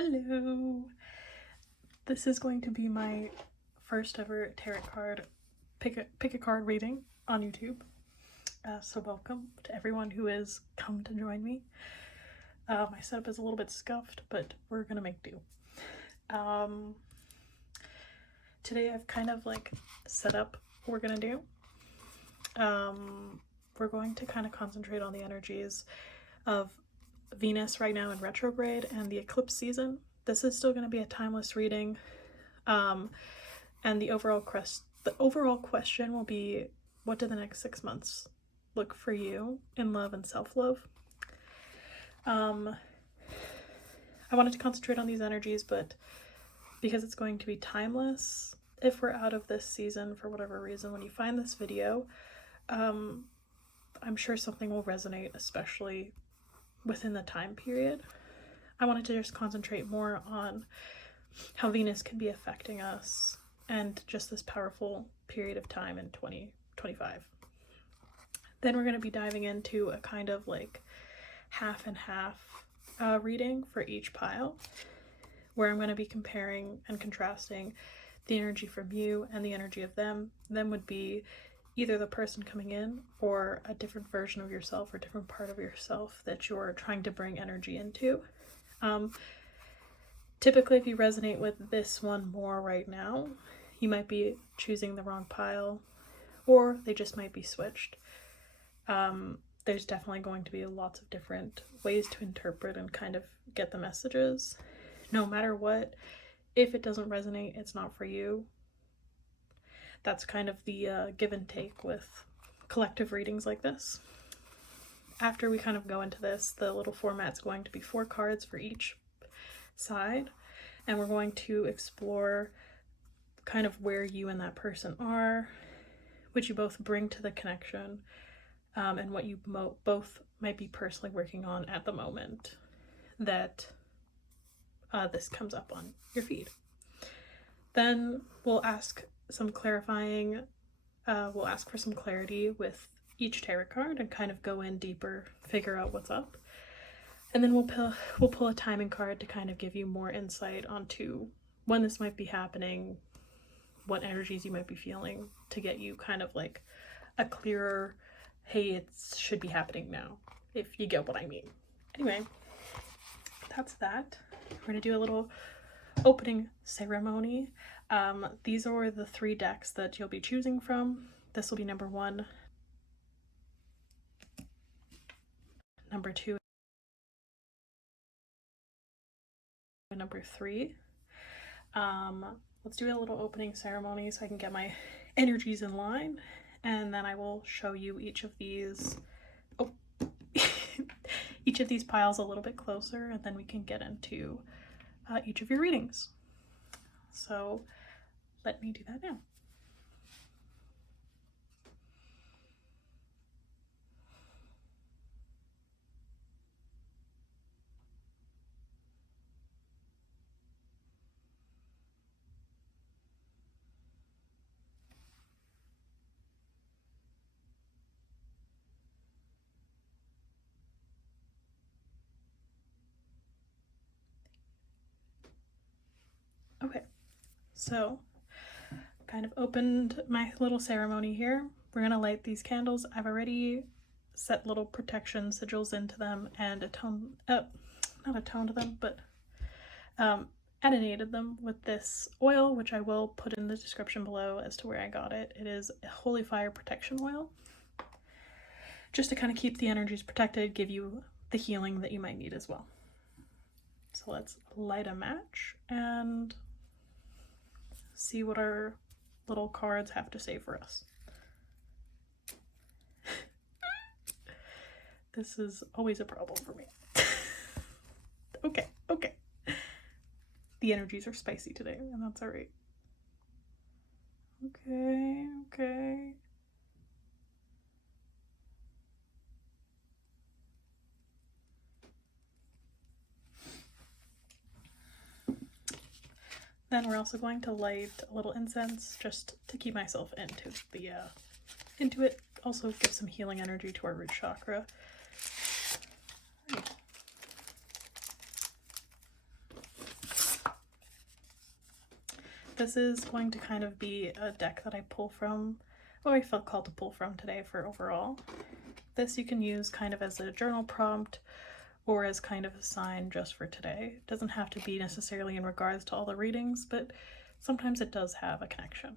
Hello! This is going to be my first ever tarot card pick a card reading on YouTube. So welcome to everyone who has come to join me. My setup is a little bit scuffed, but we're gonna make do. Today I've kind of like set up what we're gonna do. We're going to kind of concentrate on the energies of Venus right now in retrograde and the eclipse season. This is still going to be a timeless reading, and the overall question will be, what do the next 6 months look for you in love and self-love? I wanted to concentrate on these energies, but because it's going to be timeless, if we're out of this season for whatever reason, when you find this video, I'm sure something will resonate, especially within the time period. I wanted to just concentrate more on how Venus can be affecting us and just this powerful period of time in 2025. Then we're going to be diving into a kind of like half and half reading for each pile, where I'm going to be comparing and contrasting the energy from you and the energy of them. Them would be either the person coming in or a different version of yourself or different part of yourself that you're trying to bring energy into. Typically, if you resonate with this one more right now, you might be choosing the wrong pile, or they just might be switched. There's definitely going to be lots of different ways to interpret and kind of get the messages. No matter what, if it doesn't resonate, it's not for you. That's kind of the give and take with collective readings like this. After we kind of go into this, the little format's going to be 4 cards for each side, and we're going to explore kind of where you and that person are, what you both bring to the connection, and what you both might be personally working on at the moment that this comes up on your feed. Then we'll ask some clarifying, we'll ask for some clarity with each tarot card and kind of go in deeper, figure out what's up. And then we'll pull a timing card to kind of give you more insight onto when this might be happening, what energies you might be feeling, to get you kind of like a clearer, hey, it should be happening now, if you get what I mean. Anyway, that's that. We're gonna do a little opening ceremony. These are the 3 decks that you'll be choosing from. This will be number 1, number 2, and number 3. Let's do a little opening ceremony so I can get my energies in line, and then I will show you each of these each of these piles a little bit closer, and then we can get into each of your readings. So let me do that now. Okay, so kind of opened my little ceremony here. We're gonna light these candles. I've already set little protection sigils into them and annotated them with this oil, which I will put in the description below as to where I got it. It is a holy fire protection oil, just to kind of keep the energies protected, give you the healing that you might need as well. So let's light a match and see what our little cards have to say for us. This is always a problem for me. Okay. The energies are spicy today, and that's all right. Okay. Then we're also going to light a little incense just to keep myself into it. Also give some healing energy to our root chakra. this is going to kind of be a deck that I pull from, or I felt called to pull from today for overall. This you can use kind of as a journal prompt or as kind of a sign just for today. It doesn't have to be necessarily in regards to all the readings, but sometimes it does have a connection.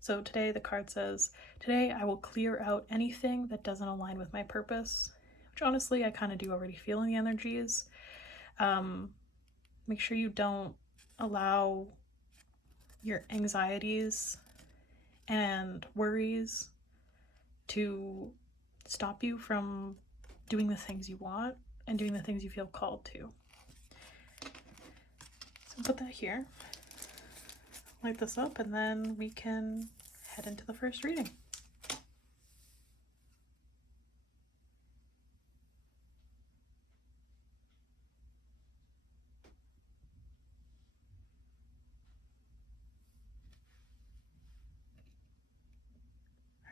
So today the card says, today I will clear out anything that doesn't align with my purpose, which honestly I kind of do already feel in the energies. Make sure you don't allow your anxieties and worries to stop you from doing the things you want and doing the things you feel called to. So put that here, light this up, and then we can head into the first reading.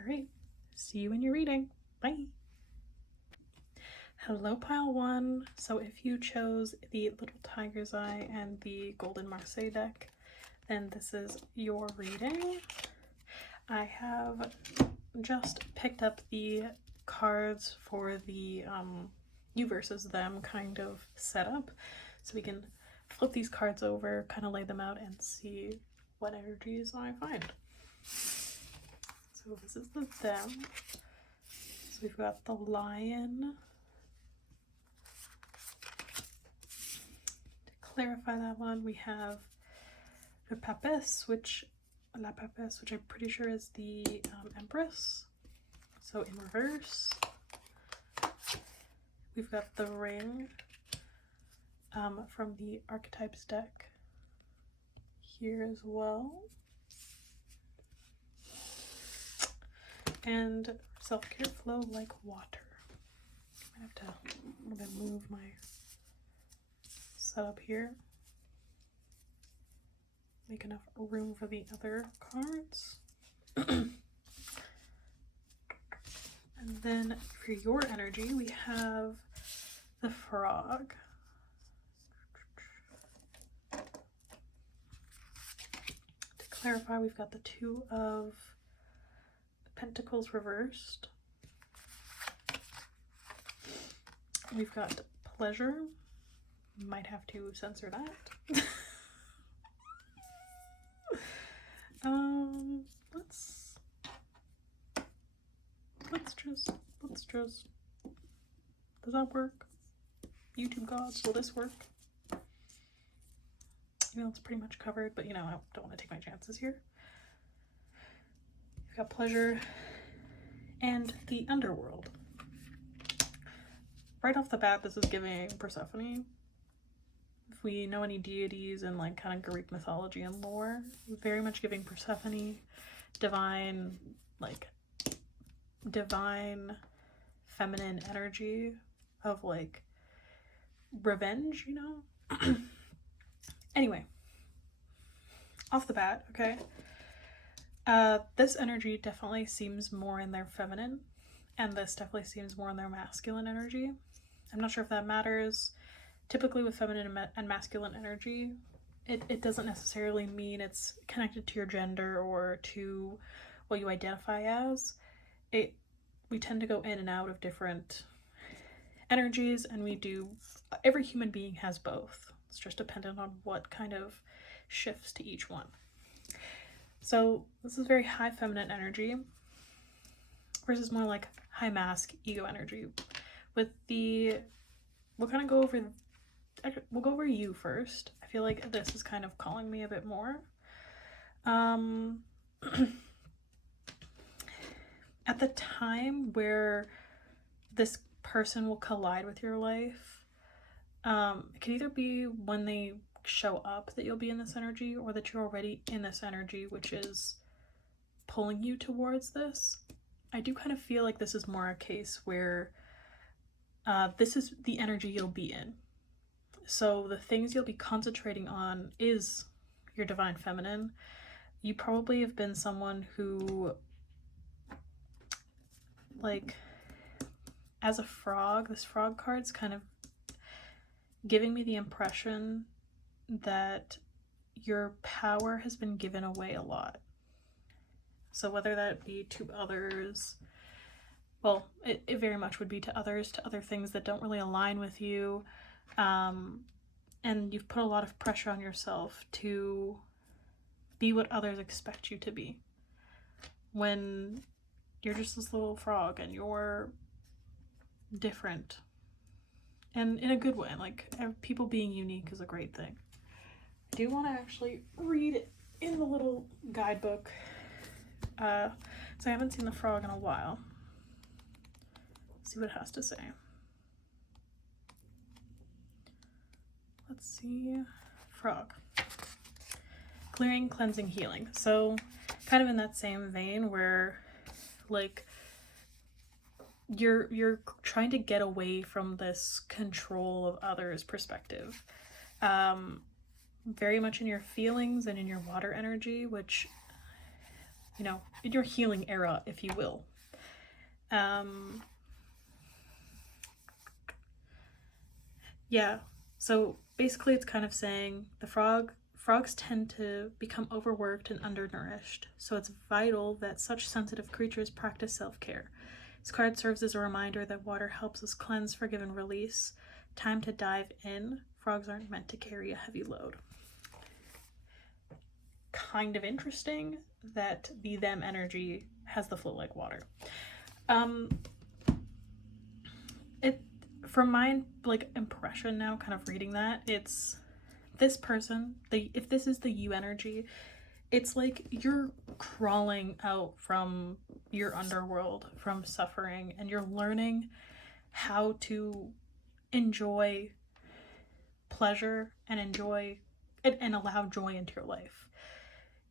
All right, see you in your reading. Bye. Hello, Pile 1. So if you chose the Little Tiger's Eye and the Golden Marseille deck, then this is your reading. I have just picked up the cards for the you versus them kind of setup, so we can flip these cards over, kind of lay them out, and see what energies I find. So this is the them. So we've got the Lion. To clarify that one, we have the Papesse, which I'm pretty sure is the Empress. So in reverse, we've got the Ring from the Archetypes deck here as well. And self-care flow like water. I have to a little bit move my setup here. Make enough room for the other cards. And then for your energy, we have the Frog. To clarify, we've got the Two of Pentacles reversed. We've got Pleasure. Might have to censor that. Let's just, does that work? YouTube gods, will this work? You know, it's pretty much covered, but you know, I don't want to take my chances here. We've got Pleasure and the Underworld. Right off the bat, this is giving Persephone. If we know any deities and like kind of Greek mythology and lore, very much giving Persephone, divine feminine energy of like revenge, you know? Anyway, off the bat, okay? This energy definitely seems more in their feminine, and this definitely seems more in their masculine energy. I'm not sure if that matters. Typically with feminine and masculine energy, it doesn't necessarily mean it's connected to your gender or to what you identify as. We tend to go in and out of different energies, and every human being has both. It's just dependent on what kind of shifts to each one. So this is very high feminine energy versus more like high mask ego energy. We'll go over you first. I feel like this is kind of calling me a bit more. At the time where this person will collide with your life, it can either be when they show up that you'll be in this energy, or that you're already in this energy, which is pulling you towards this. I do kind of feel like this is more a case where this is the energy you'll be in. So the things you'll be concentrating on is your divine feminine. You probably have been someone who, like, as a frog, this frog card's kind of giving me the impression that your power has been given away a lot. So whether that be to others, well, it very much would be to others, to other things that don't really align with you. And you've put a lot of pressure on yourself to be what others expect you to be, when you're just this little frog and you're different. And in a good way, like, people being unique is a great thing. I do want to actually read in the little guidebook, so I haven't seen the frog in a while. See what it has to say. Let's see. Frog. Clearing, cleansing, healing. So kind of in that same vein where, like, you're trying to get away from this control of others' perspective. Very much in your feelings and in your water energy, which, you know, in your healing era, if you will. Yeah, so basically it's kind of saying the frogs tend to become overworked and undernourished, so it's vital that such sensitive creatures practice self-care. This card serves as a reminder that water helps us cleanse, forgive, and release. Time to dive in. Frogs aren't meant to carry a heavy load. Kind of interesting that the them energy has the flow like water. It, from my like impression now, kind of reading that, it's this person, if this is the you energy, it's like you're crawling out from your underworld, from suffering, and you're learning how to enjoy pleasure and enjoy and allow joy into your life.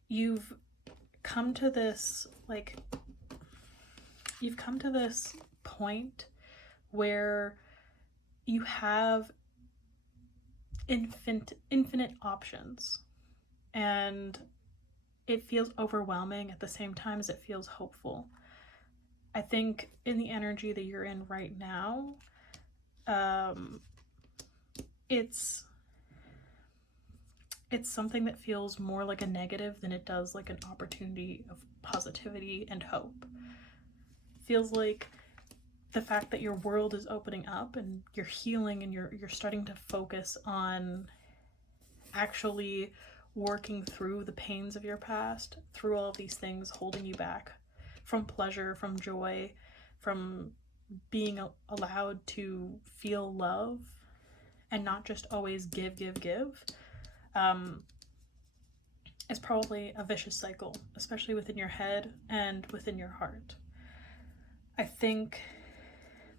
You've come to this, like, you've come to this point where you have infinite options, and it feels overwhelming at the same time as it feels hopeful. I think in the energy that you're in right now, it's something that feels more like a negative than it does like an opportunity of positivity and hope. Feels like the fact that your world is opening up and you're healing and you're starting to focus on actually working through the pains of your past, through all of these things holding you back from pleasure, from joy, from being allowed to feel love and not just always give. It's probably a vicious cycle, especially within your head and within your heart. I think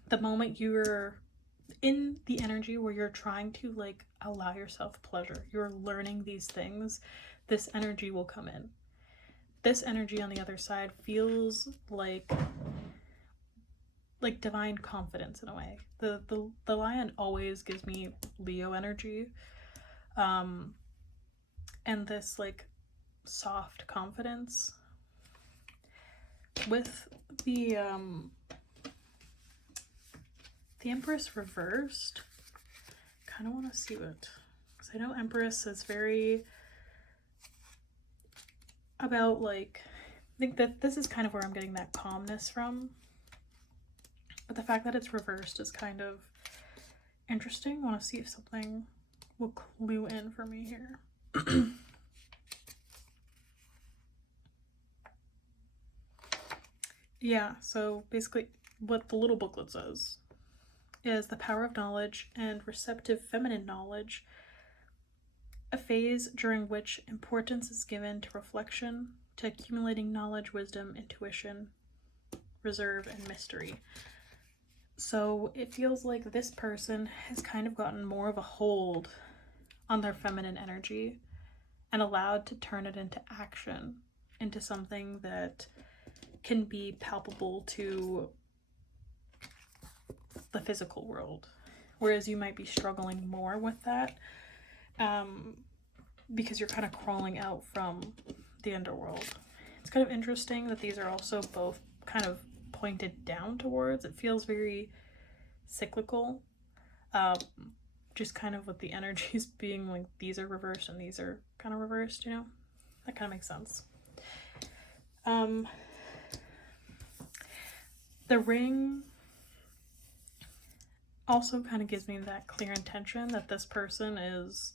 the moment you're in the energy where you're trying to like allow yourself pleasure, you're learning these things, this energy will come in. This energy on the other side feels like divine confidence in a way. The lion always gives me Leo energy, and this like soft confidence. With the Empress reversed, kind of want to see what, because I know Empress is very about like, I think that this is kind of where I'm getting that calmness from, but the fact that it's reversed is kind of interesting. I want to see if something will clue in for me here. Yeah, so basically what the little booklet says is the power of knowledge and receptive feminine knowledge, a phase during which importance is given to reflection, to accumulating knowledge, wisdom, intuition, reserve, and mystery. So it feels like this person has kind of gotten more of a hold on their feminine energy and allowed to turn it into action, into something that can be palpable to the physical world, whereas you might be struggling more with that because you're kind of crawling out from the underworld. It's kind of interesting that these are also both kind of pointed down towards. It feels very cyclical, just kind of with the energies being like these are reversed and these are kind of reversed, you know? That kind of makes sense. The ring also kind of gives me that clear intention that this person is,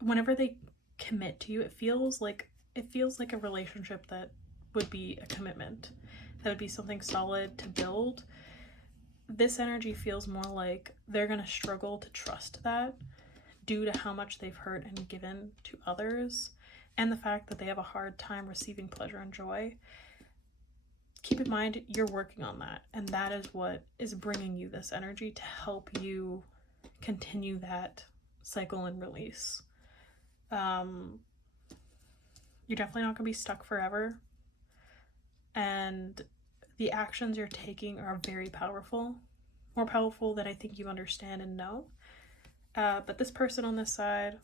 whenever they commit to you, it feels like a relationship that would be a commitment, that would be something solid to build. This energy feels more like they're going to struggle to trust that due to how much they've hurt and given to others, and the fact that they have a hard time receiving pleasure and joy. Keep in mind, you're working on that, and that is what is bringing you this energy to help you continue that cycle and release. You're definitely not going to be stuck forever, and the actions you're taking are very powerful, more powerful than I think you understand and know. But this person on this side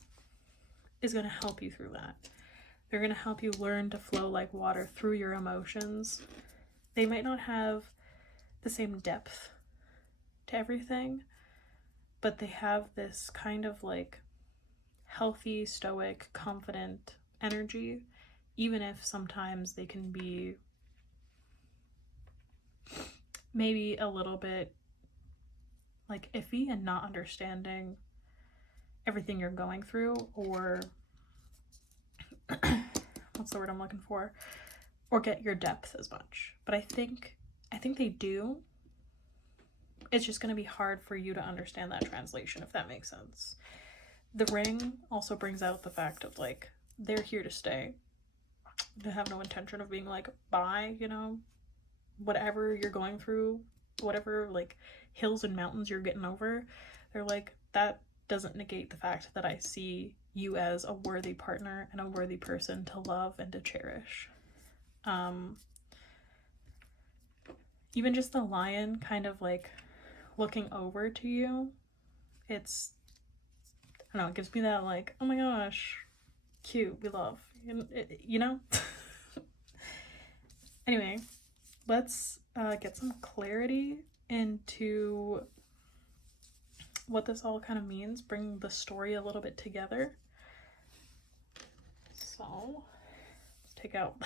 is going to help you through that. They're going to help you learn to flow like water through your emotions. They might not have the same depth to everything, but they have this kind of like healthy, stoic, confident energy, even if sometimes they can be maybe a little bit like iffy and not understanding everything you're going through, or what's the word I'm looking for, or get your depth as much. But I think they do. It's just going to be hard for you to understand that translation, if that makes sense. The ring also brings out the fact of like, they're here to stay. They have no intention of being like, bye, you know, whatever you're going through, whatever like hills and mountains you're getting over, they're like, that doesn't negate the fact that I see you as a worthy partner and a worthy person to love and to cherish. Even just the lion kind of like looking over to you, it's, I don't know, it gives me that like, oh my gosh, cute, we love, you know? Anyway, let's get some clarity into what this all kind of means, bring the story a little bit together. So let's take out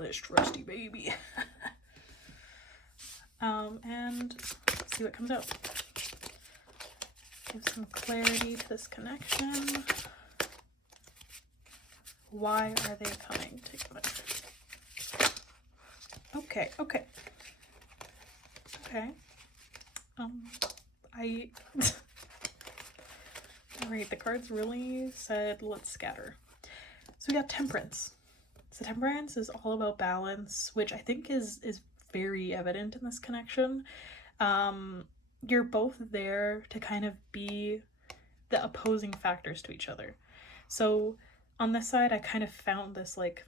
this trusty baby. And see what comes out. Give some clarity to this connection. Why are they coming together? Okay. Alright, the cards really said let's scatter. So we got Temperance. So Temperance is all about balance, which I think is very evident in this connection. You're both there to kind of be the opposing factors to each other. So on this side, I kind of found this like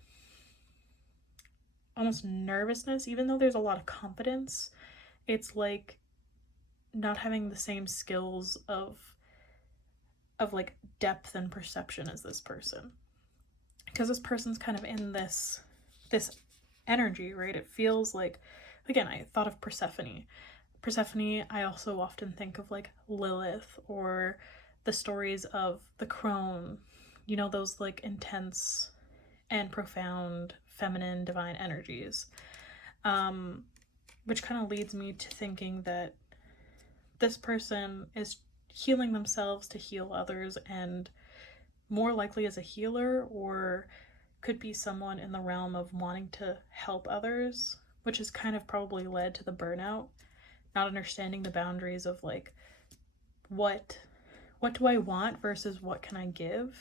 almost nervousness, even though there's a lot of confidence. It's like not having the same skills of like depth and perception as this person, because this person's kind of in this energy, right? It feels like, again, I thought of Persephone, I also often think of like Lilith, or the stories of the crone, you know, those like intense and profound feminine divine energies, which kind of leads me to thinking that this person is healing themselves to heal others, and more likely as a healer, or could be someone in the realm of wanting to help others, which has kind of probably led to the burnout, not understanding the boundaries of like, what do I want versus what can I give,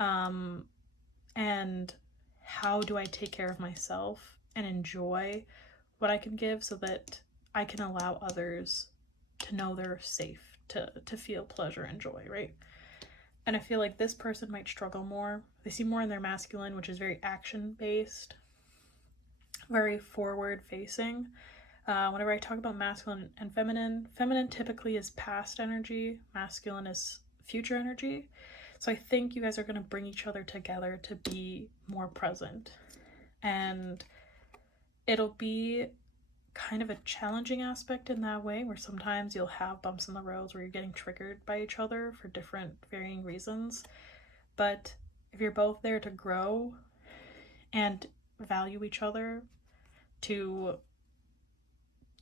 and how do I take care of myself and enjoy what I can give so that I can allow others to know they're safe to feel pleasure and joy, right? And I feel like this person might struggle more. They seem more in their masculine, which is very action-based, very forward-facing. Whenever I talk about masculine and feminine typically is past energy, masculine is future energy. So I think you guys are going to bring each other together to be more present. And it'll be kind of a challenging aspect in that way, where sometimes you'll have bumps in the roads where you're getting triggered by each other for different varying reasons. But if you're both there to grow and value each other to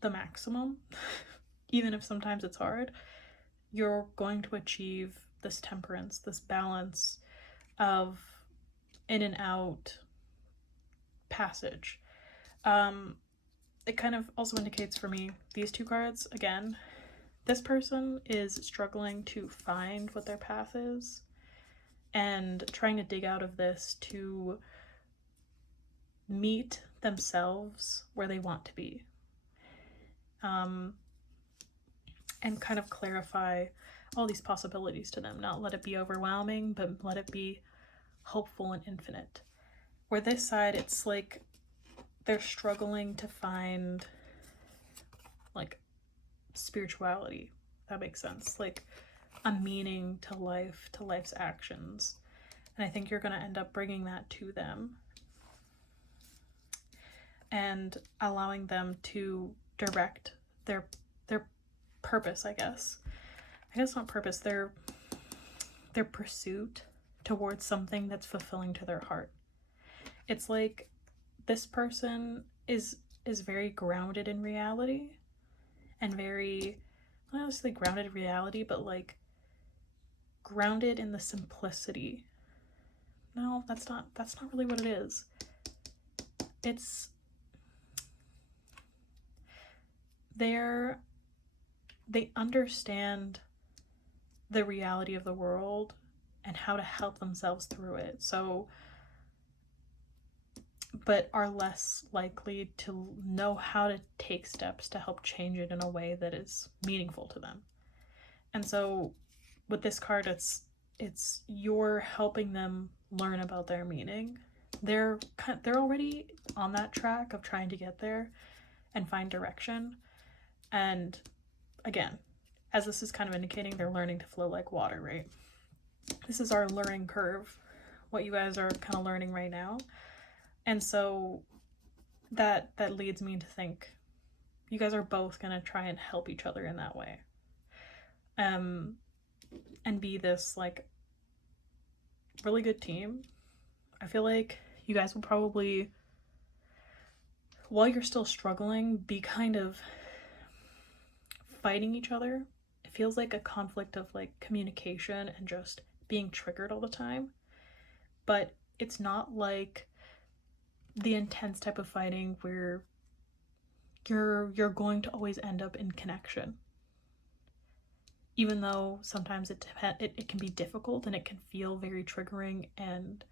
the maximum, even if sometimes it's hard, you're going to achieve this temperance, this balance of in and out passage. It kind of also indicates for me, these two cards, again, this person is struggling to find what their path is and trying to dig out of this to meet themselves where they want to be. And kind of clarify all these possibilities to them. Not let it be overwhelming, but let it be hopeful and infinite. Where this side, it's like they're struggling to find like spirituality. That makes sense. Like a meaning to life, to life's actions. And I think you're going to end up bringing that to them and allowing them to direct their purpose, I guess not purpose, their pursuit towards something that's fulfilling to their heart. It's like this person is very grounded in reality, and very, not necessarily grounded in reality, but like grounded in the simplicity. No, that's not really what it is. It's they understand the reality of the world and how to help themselves through it. So, but are less likely to know how to take steps to help change it in a way that is meaningful to them. And so with this card, it's you're helping them learn about their meaning. They're already on that track of trying to get there and find direction. And again, as this is kind of indicating, they're learning to flow like water, right? This is our learning curve, what you guys are kind of learning right now. And so that leads me to think you guys are both going to try and help each other in that way. And be this like really good team. I feel like you guys will probably, while you're still struggling, be kind of fighting each other. It feels like a conflict of like communication and just being triggered all the time. But it's not like the intense type of fighting where you're going to always end up in connection. Even though sometimes it can be difficult and it can feel very triggering and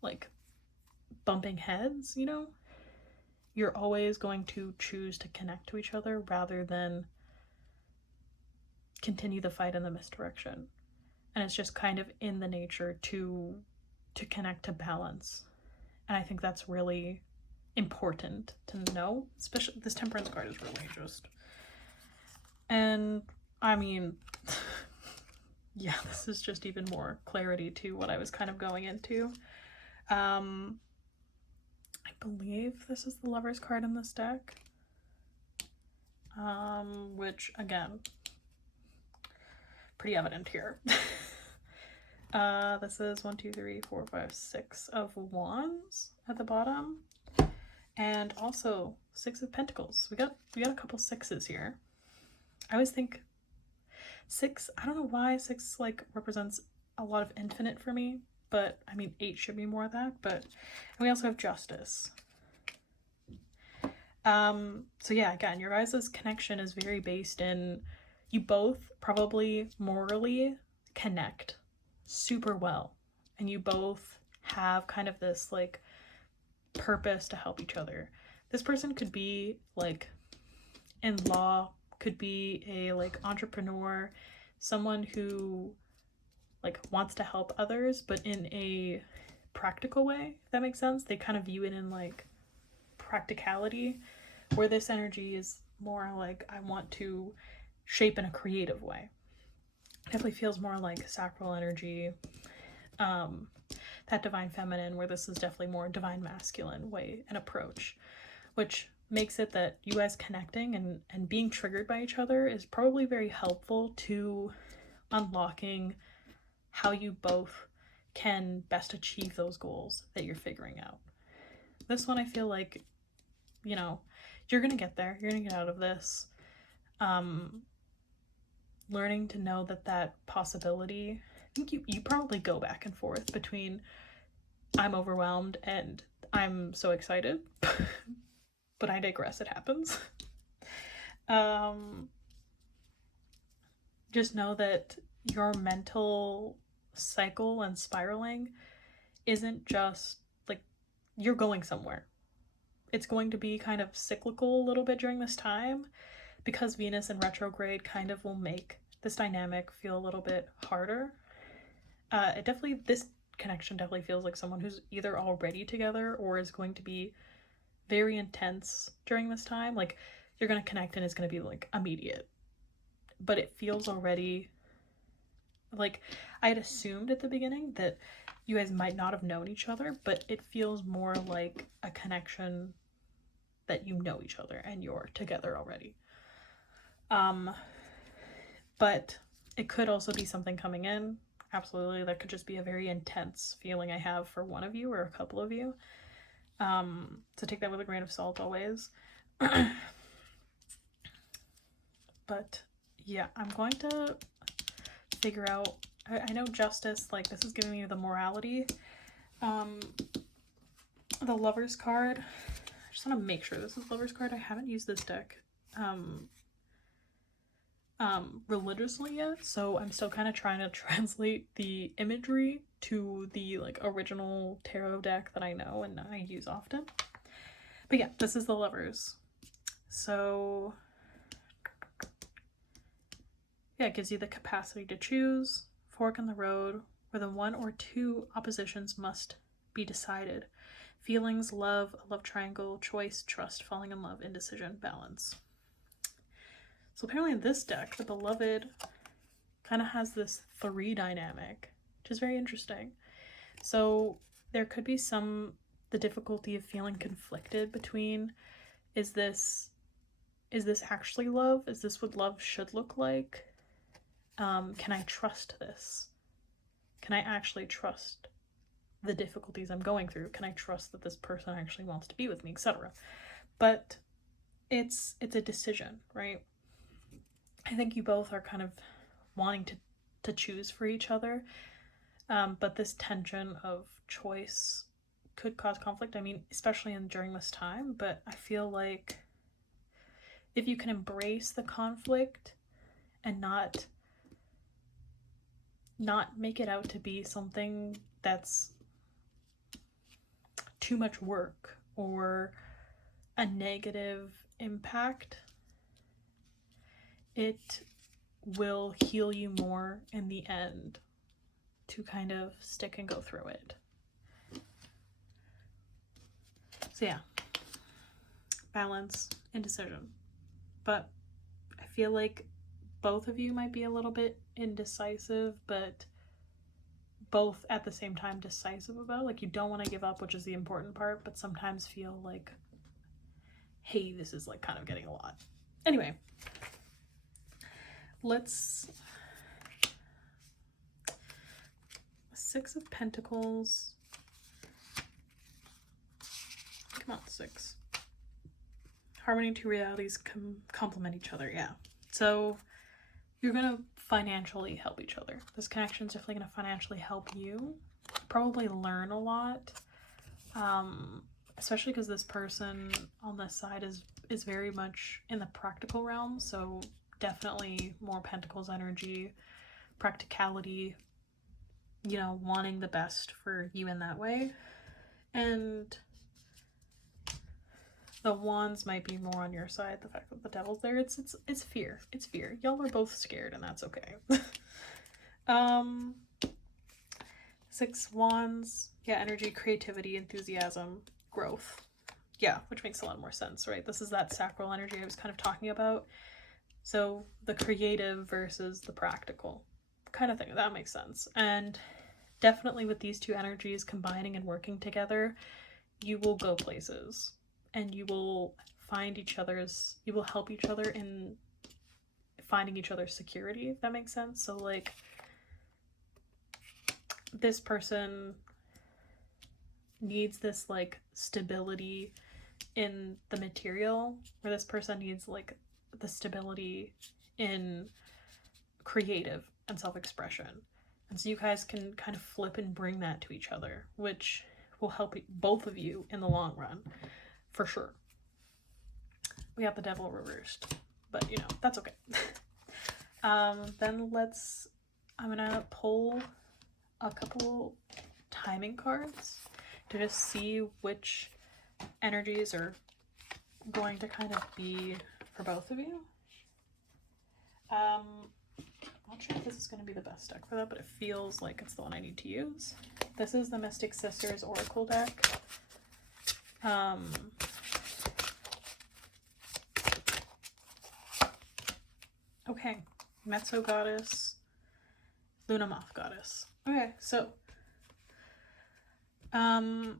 like bumping heads, you know? You're always going to choose to connect to each other rather than continue the fight in the misdirection. And it's just kind of in the nature to connect to balance. And I think that's really important to know. Especially this temperance card is really just, and I mean, yeah, this is just even more clarity to what I was kind of going into. I believe this is the Lover's card in this deck. Which again, pretty evident here. This is 1, 2, 3, 4, 5, 6 of Wands at the bottom. And also 6 of Pentacles. We got a couple 6s here. I always think 6, I don't know why 6 like represents a lot of infinite for me, but I mean 8 should be more of that, but and we also have Justice. So yeah, again, your guys' connection is very based in you both probably morally connect super well, and you both have kind of this like purpose to help each other. This person could be like in law, could be a like entrepreneur, someone who like wants to help others, but in a practical way, if that makes sense. They kind of view it in like practicality, where this energy is more like I want to shape in a creative way. Definitely feels more like sacral energy, that divine feminine, where this is definitely more divine masculine way and approach, which makes it that you guys connecting and being triggered by each other is probably very helpful to unlocking how you both can best achieve those goals that you're figuring out. This one, I feel like, you know, you're gonna get there. You're gonna get out of this. Learning to know that possibility, I think you probably go back and forth between I'm overwhelmed and I'm so excited. But I digress, it happens. Just know that your mental cycle and spiraling isn't just like you're going somewhere. It's going to be kind of cyclical a little bit during this time, because Venus in retrograde kind of will make this dynamic feel a little bit harder. This connection definitely feels like someone who's either already together or is going to be very intense during this time. Like, you're going to connect and it's going to be like immediate. But it feels already like, I had assumed at the beginning that you guys might not have known each other, but it feels more like a connection that you know each other and you're together already. But it could also be something coming in. Absolutely, that could just be a very intense feeling I have for one of you or a couple of you. So take that with a grain of salt always. But yeah, I'm going to figure out, I know justice, like this is giving you the morality. The Lover's card, I just want to make sure this is Lover's card. I haven't used this deck religiously yet, so I'm still kind of trying to translate the imagery to the like original tarot deck that I know and I use often. But yeah, this is the Lovers. So yeah, it gives you the capacity to choose, fork in the road, where the one or two oppositions must be decided. Feelings, love, a love triangle, choice, trust, falling in love, indecision, balance. So apparently in this deck, the Beloved kind of has this 3 dynamic, which is very interesting. So there could be the difficulty of feeling conflicted between, is this actually love? Is this what love should look like? Can I trust this? Can I actually trust the difficulties I'm going through? Can I trust that this person actually wants to be with me, etc.? But it's a decision, right? I think you both are kind of wanting to choose for each other, but this tension of choice could cause conflict. I mean, especially during this time, but I feel like if you can embrace the conflict and not make it out to be something that's too much work or a negative impact, it will heal you more in the end to kind of stick and go through it. So yeah, balance, indecision. But I feel like both of you might be a little bit indecisive, but both at the same time decisive about it. Like, you don't want to give up, which is the important part, but sometimes feel like, hey, this is like kind of getting a lot. Anyway, let's... 6 of Pentacles. Come on, 6. Harmony to realities complement each other, yeah. So you're going to financially help each other. This connection is definitely going to financially help you. Probably learn a lot. Especially because this person on this side is very much in the practical realm. So definitely more Pentacles energy, practicality, you know, wanting the best for you in that way. And the Wands might be more on your side. The fact that the Devil's there, it's fear. It's fear. Y'all are both scared, and that's okay. 6 Wands. Yeah, energy, creativity, enthusiasm, growth. Yeah, which makes a lot more sense, right? This is that sacral energy I was kind of talking about. So the creative versus the practical kind of thing. That makes sense. And definitely with these 2 energies combining and working together, you will go places. And you will find each other's, you will help each other in finding each other's security, if that makes sense. So like this person needs this like stability in the material, or this person needs like the stability in creative and self-expression. And so you guys can kind of flip and bring that to each other, which will help both of you in the long run, for sure. We have the devil reversed, but you know, that's okay. Then I'm gonna pull a couple timing cards to just see which energies are going to kind of be for both of you. Not sure if this is going to be the best deck for that, but it feels like it's the one I need to use. This is the Mystic Sisters Oracle deck. Okay, Mezzo Goddess, Luna Moth Goddess. Okay, so Luna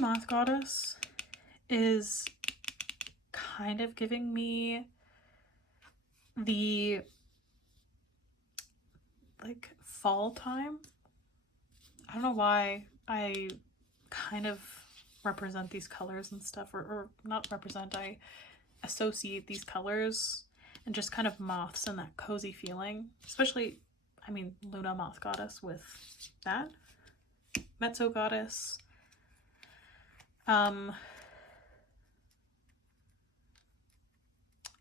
Moth Goddess is kind of giving me the like fall time. I don't know why I kind of represent these colors and stuff, or not represent, I associate these colors and just kind of moths and that cozy feeling, especially, I mean, Luna Moth Goddess with that. Mezzo Goddess.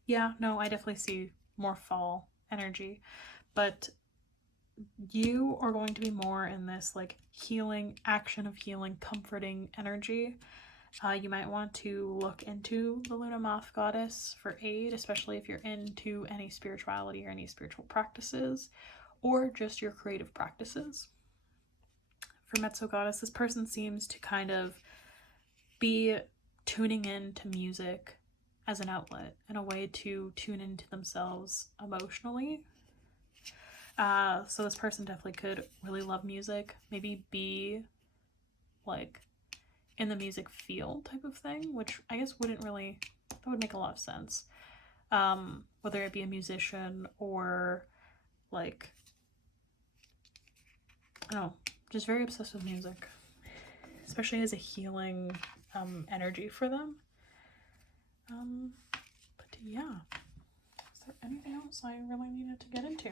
Yeah, no, I definitely see more fall energy, but you are going to be more in this like healing, action of healing, comforting energy. You might want to look into the Luna Moth Goddess for aid, especially if you're into any spirituality or any spiritual practices, or just your creative practices. For Mezzo Goddess, this person seems to kind of be tuning in to music as an outlet and a way to tune into themselves emotionally. So this person definitely could really love music, maybe be like in the music field type of thing, which I guess that would make a lot of sense. Whether it be a musician or like, I don't know, just very obsessed with music, especially as a healing energy for them. But yeah, is there anything else I really needed to get into?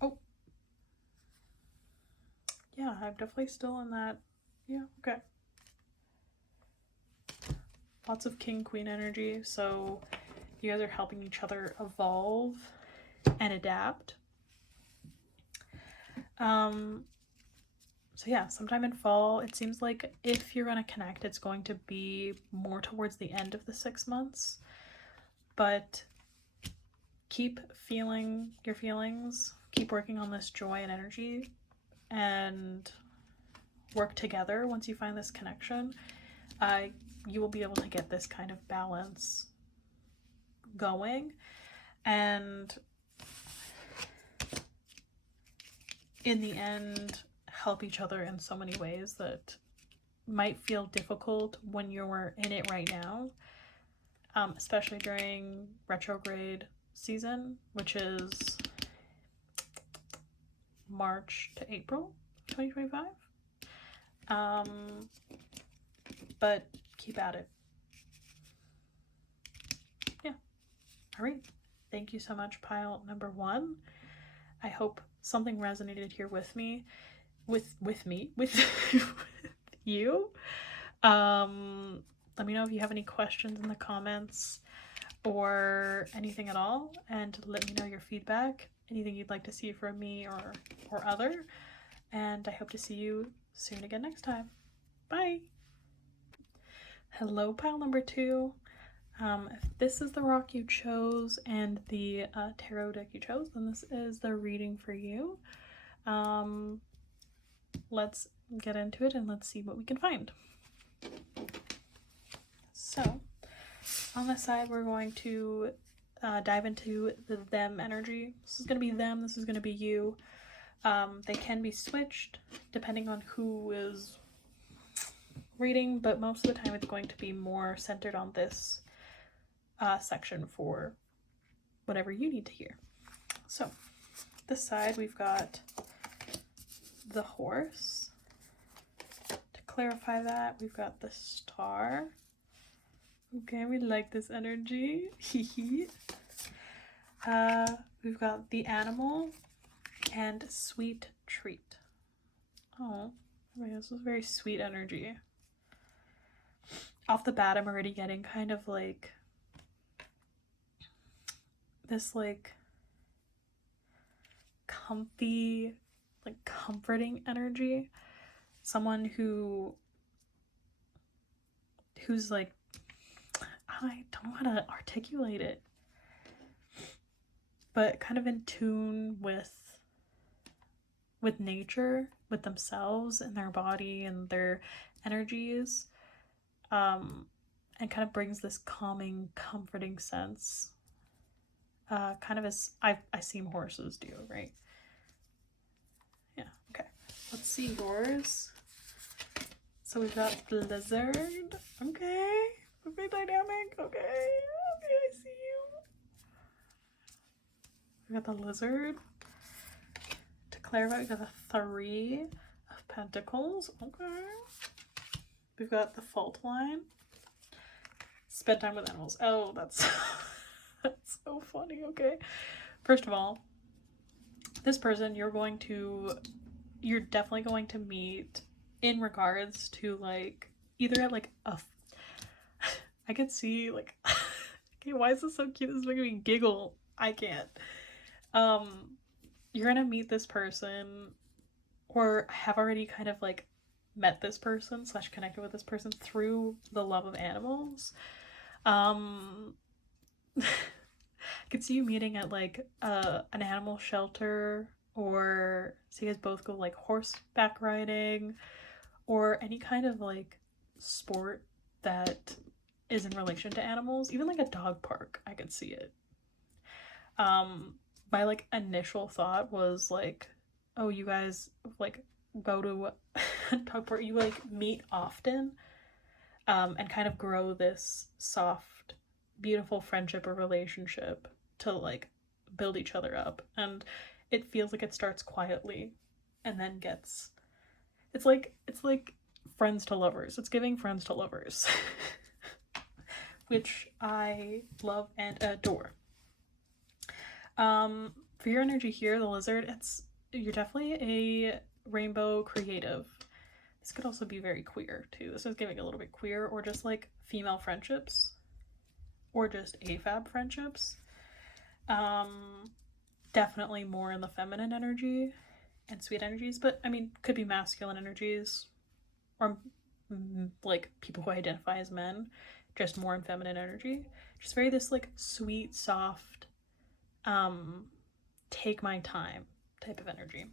Oh, yeah, I'm definitely still in that. Yeah, okay. Lots of king queen energy, so you guys are helping each other evolve and adapt. So yeah, sometime in fall, it seems like if you're going to connect, it's going to be more towards the end of the 6 months. But keep feeling your feelings, keep working on this joy and energy, and work together. Once you find this connection, you will be able to get this kind of balance going, and in the end help each other in so many ways that might feel difficult when you're in it right now, especially during retrograde season, which is March to April 2025. But keep at it. Yeah. All right. Thank you so much, Pyle number 1. I hope something resonated here with me, with you. Let me know if you have any questions in the comments or anything at all, and let me know your feedback, anything you'd like to see from me or other. And I hope to see you soon again next time. Bye. Hello, Pyle number 2. If this is the rock you chose and the tarot deck you chose, then this is the reading for you. Let's get into it and let's see what we can find. So, on this side, we're going to dive into the them energy. This is going to be them, this is going to be you. They can be switched depending on who is reading, but most of the time it's going to be more centered on this section for whatever you need to hear. So this side we've got the horse. To clarify that, we've got the star. Okay, we like this energy. We've got the animal and sweet treat. Oh, this is very sweet energy. Off the bat, I'm already getting kind of like this like comfy, like comforting energy. Someone who's like, I don't know how to articulate it, but kind of in tune with nature, with themselves and their body and their energies, and kind of brings this calming, comforting sense, kind of as I seem horses do, right? Yeah, okay. Let's see yours. So we've got the lizard. Okay. Very dynamic. Okay. Okay, I see you. We got the lizard. To clarify, we got the 3 of Pentacles. Okay. We've got the fault line. Spend time with animals. Oh, that's that's so funny. Okay. First of all, this person you're definitely going to meet in regards to like either at like a I could see like okay, why is this so cute? This is making me giggle. I can't. You're gonna meet this person or have already kind of like met this person / connected with this person through the love of animals. I could see you meeting at like an animal shelter, or so you guys both go like horseback riding or any kind of like sport that is in relation to animals, even like a dog park. I could see it. My like initial thought was like, oh, you guys like go to a dog park, you like meet often, and kind of grow this soft, beautiful friendship or relationship to like build each other up. And it feels like it starts quietly and then it's like friends to lovers. It's giving friends to lovers. Which I love and adore. For your energy here, the lizard, you're definitely a rainbow creative. This could also be very queer too. This is giving a little bit queer, or just like female friendships, or just AFAB friendships. Definitely more in the feminine energy and sweet energies, but I mean, could be masculine energies, or like people who identify as men, just more in feminine energy. Just very this like sweet, soft, take my time type of energy.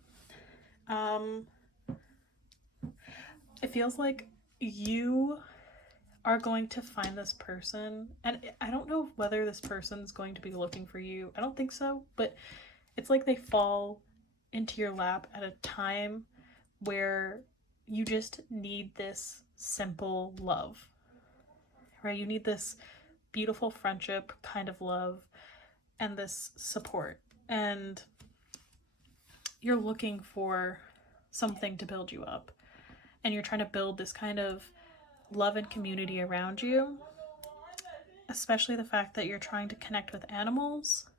It feels like you are going to find this person, and I don't know whether this person's going to be looking for you. I don't think so, but it's like they fall into your lap at a time where you just need this simple love, right? You need this beautiful friendship kind of love and this support, and you're looking for something to build you up, and you're trying to build this kind of love and community around you, especially the fact that you're trying to connect with animals.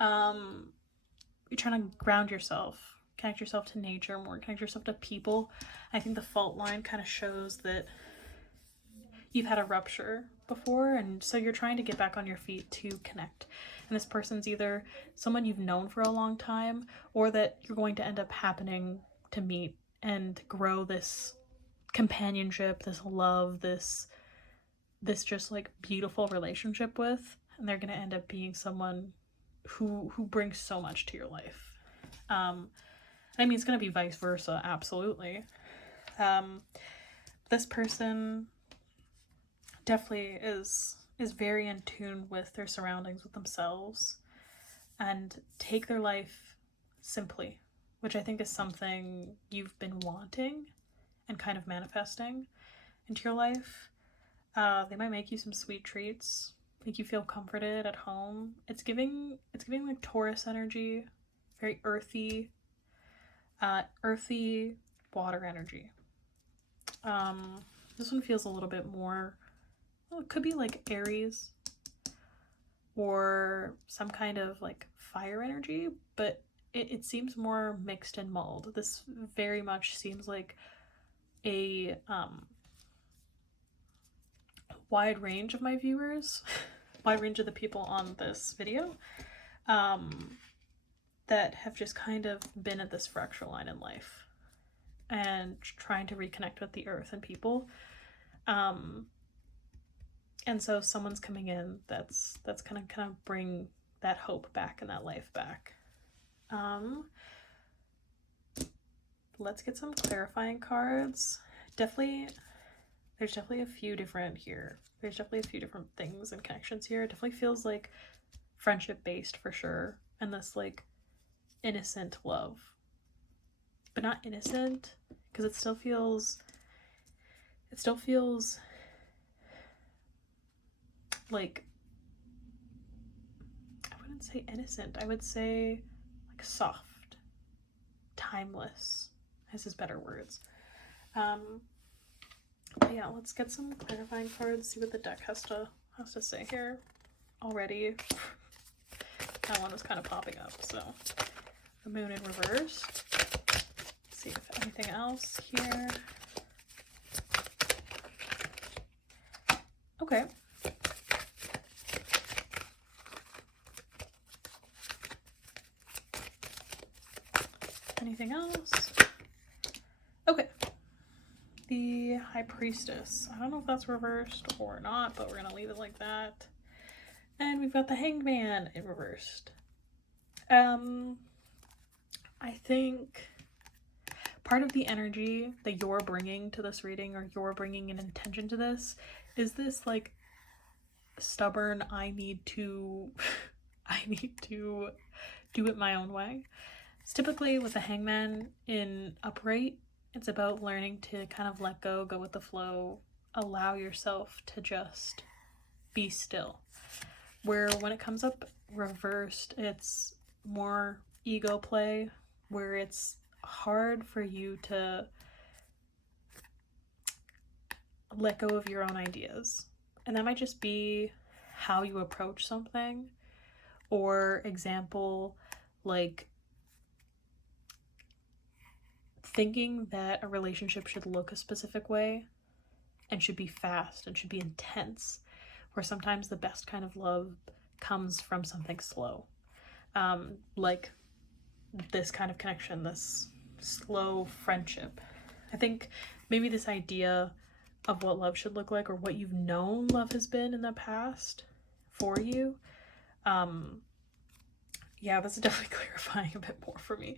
You're trying to ground yourself, connect yourself to nature more, connect yourself to people. I think the fault line kind of shows that you've had a rupture before, and so you're trying to get back on your feet to connect. And this person's either someone you've known for a long time, or that you're going to end up happening to meet and grow this companionship, this love, this just like beautiful relationship with, and they're going to end up being someone who brings so much to your life. I mean, it's going to be vice versa, absolutely. This person definitely is very in tune with their surroundings, with themselves, and take their life simply, which I think is something you've been wanting and kind of manifesting into your life. They might make you some sweet treats, make you feel comforted at home. It's giving like Taurus energy, very earthy water energy. This one feels a little bit more, well, it could be like Aries or some kind of like fire energy, but it seems more mixed and mulled. This very much seems like a wide range of my viewers, wide range of the people on this video, that have just kind of been at this fracture line in life and trying to reconnect with the earth and people. And so someone's coming in that's gonna kind of bring that hope back and that life back. Let's get some clarifying cards. There's definitely a few different here. There's definitely a few different things and connections here. It definitely feels like friendship based for sure. And this like innocent love. But not innocent, because it still feels like, I wouldn't say innocent. I would say like soft, timeless. This is better words. Yeah, let's get some clarifying cards, see what the deck has to say here already. That one was kind of popping up, so the moon in reverse. Let's see if anything else here. Okay. Anything else? Okay. The High Priestess. I don't know if that's reversed or not, but we're going to leave it like that. And we've got the Hanged Man in reversed. I think part of the energy that you're bringing to this reading, or you're bringing an intention to this, is this like stubborn, I need to do it my own way. It's typically with the Hangman in upright, it's about learning to kind of let go with the flow, allow yourself to just be still. Where when it comes up reversed, it's more ego play, where it's hard for you to let go of your own ideas. And that might just be how you approach something, or example, like thinking that a relationship should look a specific way and should be fast and should be intense, where sometimes the best kind of love comes from something slow. Like this kind of connection, this slow friendship. I think maybe this idea of what love should look like, or what you've known love has been in the past for you. Yeah, that's definitely clarifying a bit more for me.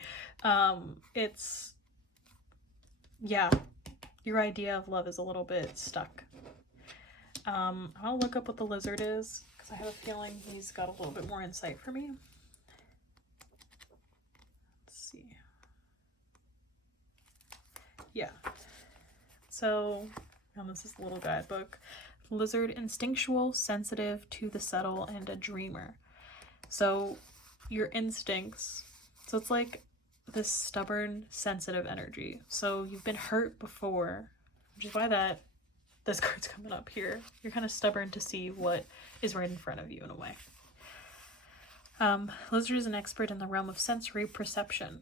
Yeah, your idea of love is a little bit stuck. I'll look up what the lizard is, because I have a feeling he's got a little bit more insight for me. Let's see. Yeah. So, this is the little guidebook. Lizard, instinctual, sensitive to the subtle, and a dreamer. So, your instincts. So it's like this stubborn, sensitive energy. So you've been hurt before, which is why this card's coming up here. You're kind of stubborn to see what is right in front of you in a way. Lizard is an expert in the realm of sensory perception.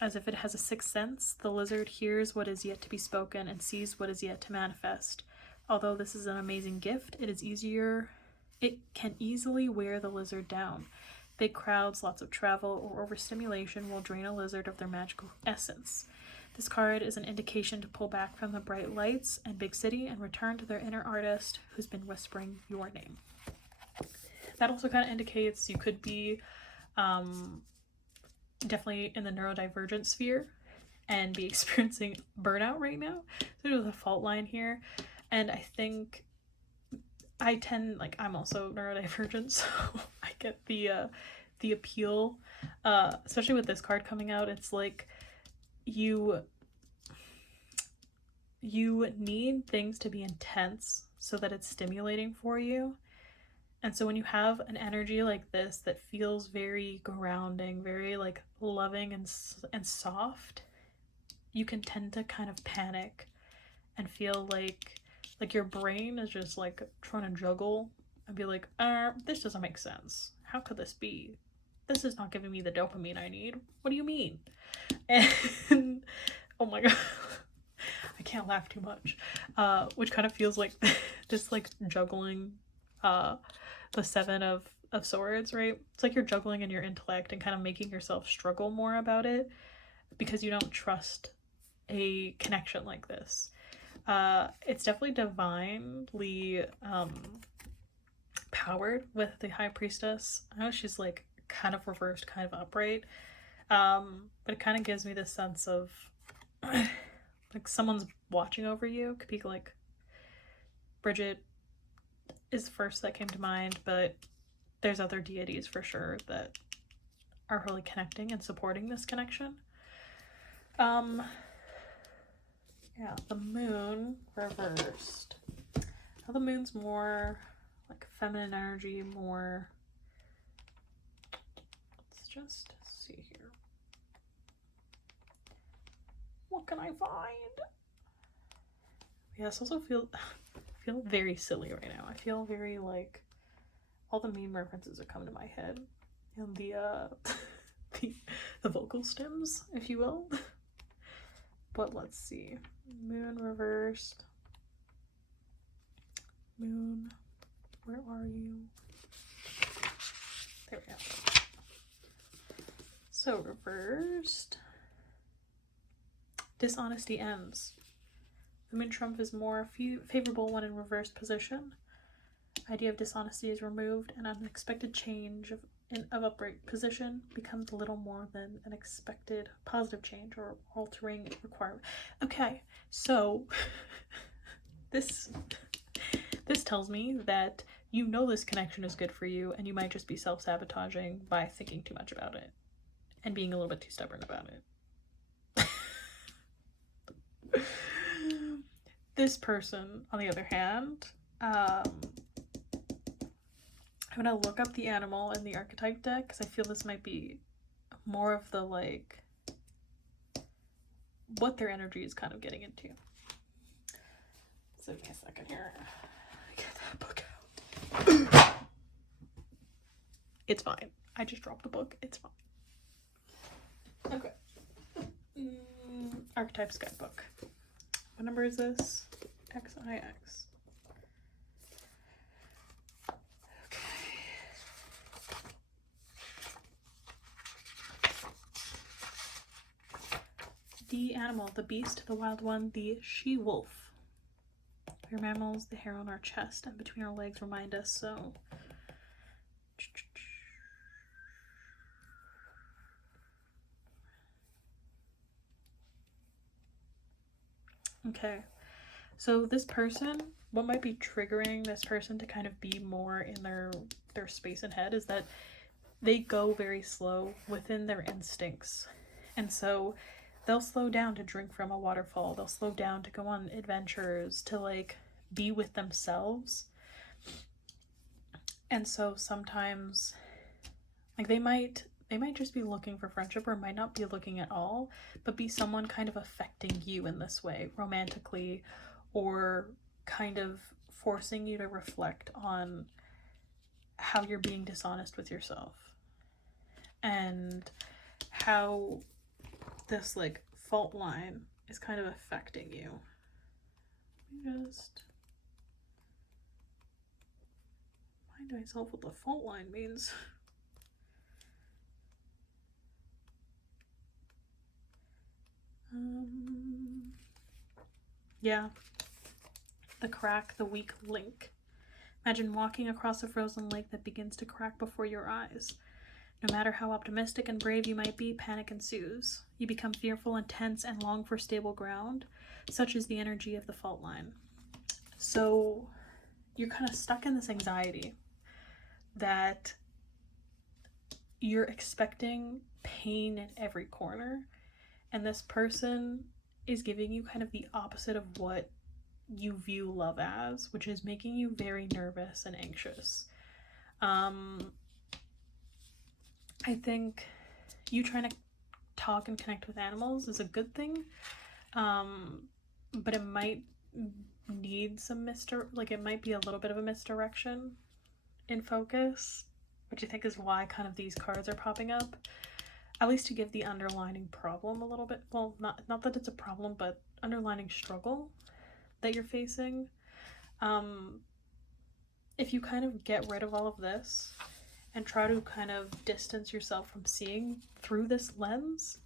As if it has a sixth sense, the lizard hears what is yet to be spoken and sees what is yet to manifest. Although this is an amazing gift, it can easily wear the lizard down. Big crowds, lots of travel, or overstimulation will drain a lizard of their magical essence. This card is an indication to pull back from the bright lights and big city and return to their inner artist who's been whispering your name. That also kind of indicates you could be definitely in the neurodivergent sphere and be experiencing burnout right now. So there's a fault line here. And I think I'm also neurodivergent, so I get the appeal, especially with this card coming out. It's like you need things to be intense so that it's stimulating for you. And so when you have an energy like this that feels very grounding, very like loving and soft, you can tend to kind of panic and feel like your brain is just like trying to juggle and be like, this doesn't make sense. How could this be? This is not giving me the dopamine I need. What do you mean? And oh my god, I can't laugh too much. Which kind of feels like just like juggling the Seven of Swords, right? It's like you're juggling in your intellect and kind of making yourself struggle more about it because you don't trust a connection like this. It's definitely divinely powered with the High Priestess. I know she's like kind of reversed, kind of upright, but it kind of gives me this sense of like someone's watching over you. It could be like Bridget is the first that came to mind, but there's other deities for sure that are really connecting and supporting this connection. Yeah, the moon reversed. Now the moon's more like feminine energy, more. Let's just see here. What can I find? Yeah, I also feel very silly right now. I feel very like all the meme references are coming to my head, and the vocal stems, if you will. But let's see. Moon reversed. Moon, where are you? There we go. So reversed. Dishonesty ends. The moon trump is more favorable when in reversed position. Idea of dishonesty is removed, and unexpected change of upright position becomes little more than an expected positive change or altering requirement. Okay, so this tells me that you know this connection is good for you, and you might just be self-sabotaging by thinking too much about it and being a little bit too stubborn about it. This person, on the other hand, I'm gonna look up the animal in the archetype deck because I feel this might be more of the like what their energy is kind of getting into. So give me a second here. Get that book out. It's fine. I just dropped the book. It's fine. Okay. Archetypes guidebook. What number is this? XIX. The animal, the beast, the wild one, the she-wolf. Your mammals, the hair on our chest and between our legs remind us so. Okay, so this person, what might be triggering this person to kind of be more in their space and head is that they go very slow within their instincts. And so they'll slow down to drink from a waterfall. They'll slow down to go on adventures, to like be with themselves. And so sometimes like they might just be looking for friendship, or might not be looking at all, but be someone kind of affecting you in this way, romantically, or kind of forcing you to reflect on how you're being dishonest with yourself and how this like fault line is kind of affecting you. Just remind myself what the fault line means. Yeah. The crack, the weak link. Imagine walking across a frozen lake that begins to crack before your eyes. No matter how optimistic and brave you might be, panic ensues. You become fearful and tense and long for stable ground. Such is the energy of the fault line. So you're kind of stuck in this anxiety that you're expecting pain at every corner. And this person is giving you kind of the opposite of what you view love as, which is making you very nervous and anxious. I think you trying to talk and connect with animals is a good thing, but it might need some it might be a little bit of a misdirection in focus, which I think is why kind of these cards are popping up, at least to give the underlining problem a little bit, well, not that it's a problem, but underlining struggle that you're facing. If you kind of get rid of all of this and try to kind of distance yourself from seeing through this lens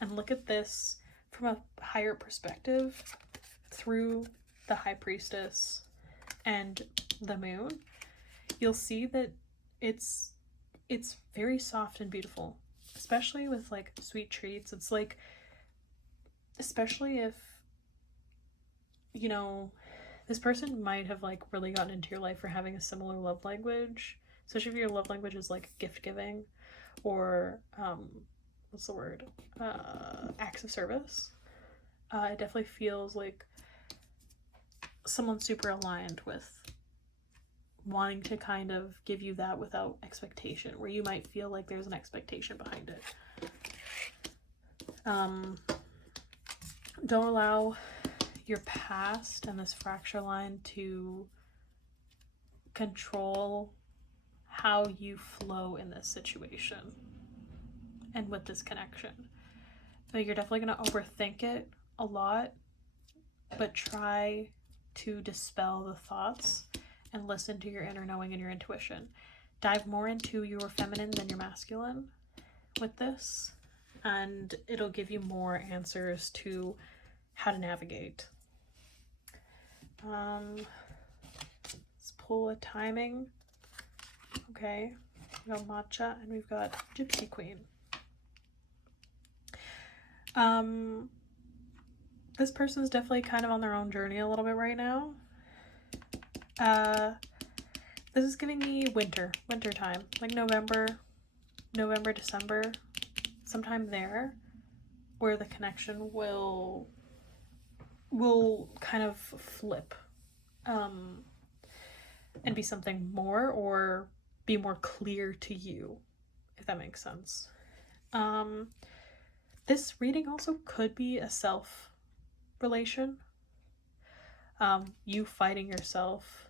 and look at this from a higher perspective through the High Priestess and the Moon, you'll see that it's very soft and beautiful, especially with like sweet treats. It's like, especially if, you know, this person might have like really gotten into your life for having a similar love language, especially if your love language is like gift giving or what's the word, acts of service. It definitely feels like someone super aligned with wanting to kind of give you that without expectation, where you might feel like there's an expectation behind it. Don't allow your past and this fracture line to control how you flow in this situation and with this connection. But you're definitely going to overthink it a lot, but try to dispel the thoughts and listen to your inner knowing and your intuition. Dive more into your feminine than your masculine with this, and it'll give you more answers to how to navigate. Let's pull a timing. Okay, we got Matcha and we've got Gypsy Queen. This person's definitely kind of on their own journey a little bit right now. This is giving me winter time, like November, December, sometime there, where the connection will kind of flip, and be something more, or be more clear to you, if that makes sense. This reading also could be a self relation, you fighting yourself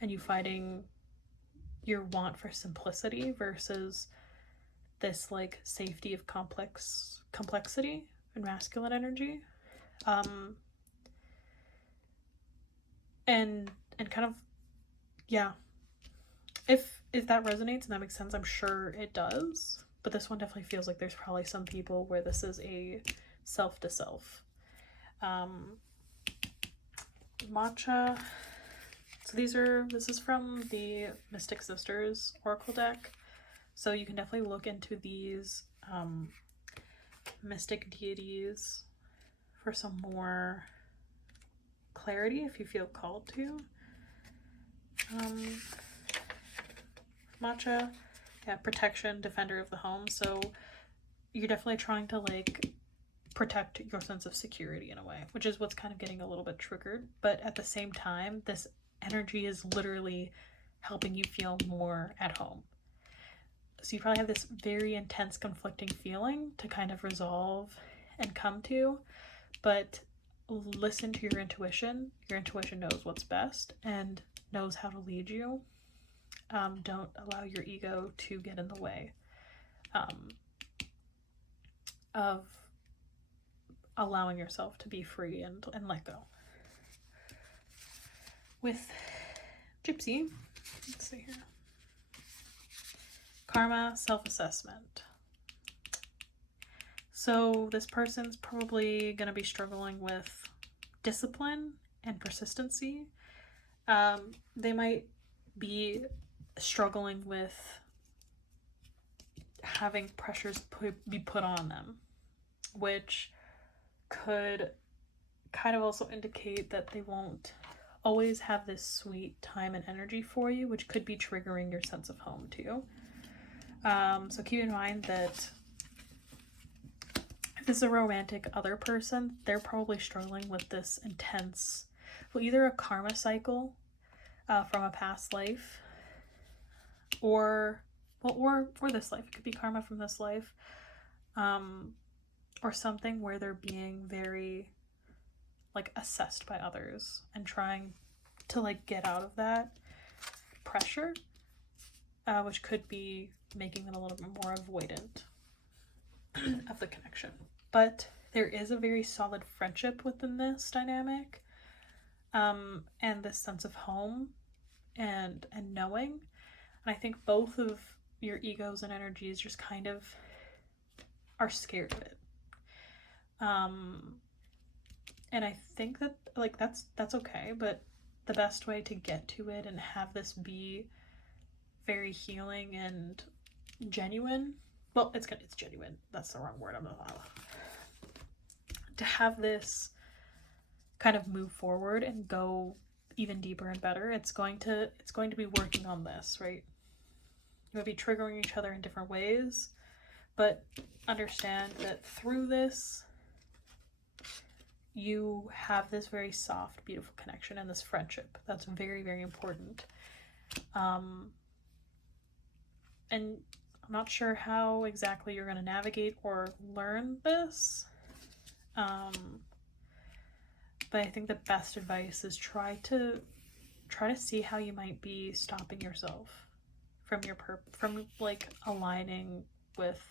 and you fighting your want for simplicity versus this like safety of complexity and masculine energy, and kind of, yeah, if that resonates and that makes sense, I'm sure it does, but this one definitely feels like there's probably some people where this is a self to self. Matcha. So this is from the Mystic Sisters Oracle deck. So you can definitely look into these mystic deities for some more clarity if you feel called to. Matcha, yeah, protection, defender of the home. So you're definitely trying to like protect your sense of security in a way, which is what's kind of getting a little bit triggered. But at the same time, this energy is literally helping you feel more at home. So you probably have this very intense conflicting feeling to kind of resolve and come to, but listen to your intuition. Your intuition knows what's best and knows how to lead you. Don't allow your ego to get in the way of allowing yourself to be free and let go. With Gypsy, let's see here. Karma, self-assessment. So this person's probably going to be struggling with discipline and persistency. They might be struggling with having pressures be put on them, which could kind of also indicate that they won't always have this sweet time and energy for you, which could be triggering your sense of home too. So keep in mind that if this is a romantic other person, they're probably struggling with this intense, well, either a karma cycle from a past life, or this life. It could be karma from this life, or something where they're being very like assessed by others and trying to like get out of that pressure, which could be making them a little bit more avoidant of the connection. But there is a very solid friendship within this dynamic, and this sense of home and knowing. And I think both of your egos and energies just kind of are scared of it. And I think that like that's okay, but the best way to get to it and have this be very healing and genuine, well, it's genuine, that's the wrong word, to have this kind of move forward and go even deeper and better, it's going to be working on this, right? You might be triggering each other in different ways, but understand that through this you have this very soft, beautiful connection and this friendship that's very, very important. And I'm not sure how exactly you're going to navigate or learn this, but I think the best advice is try to see how you might be stopping yourself from like aligning with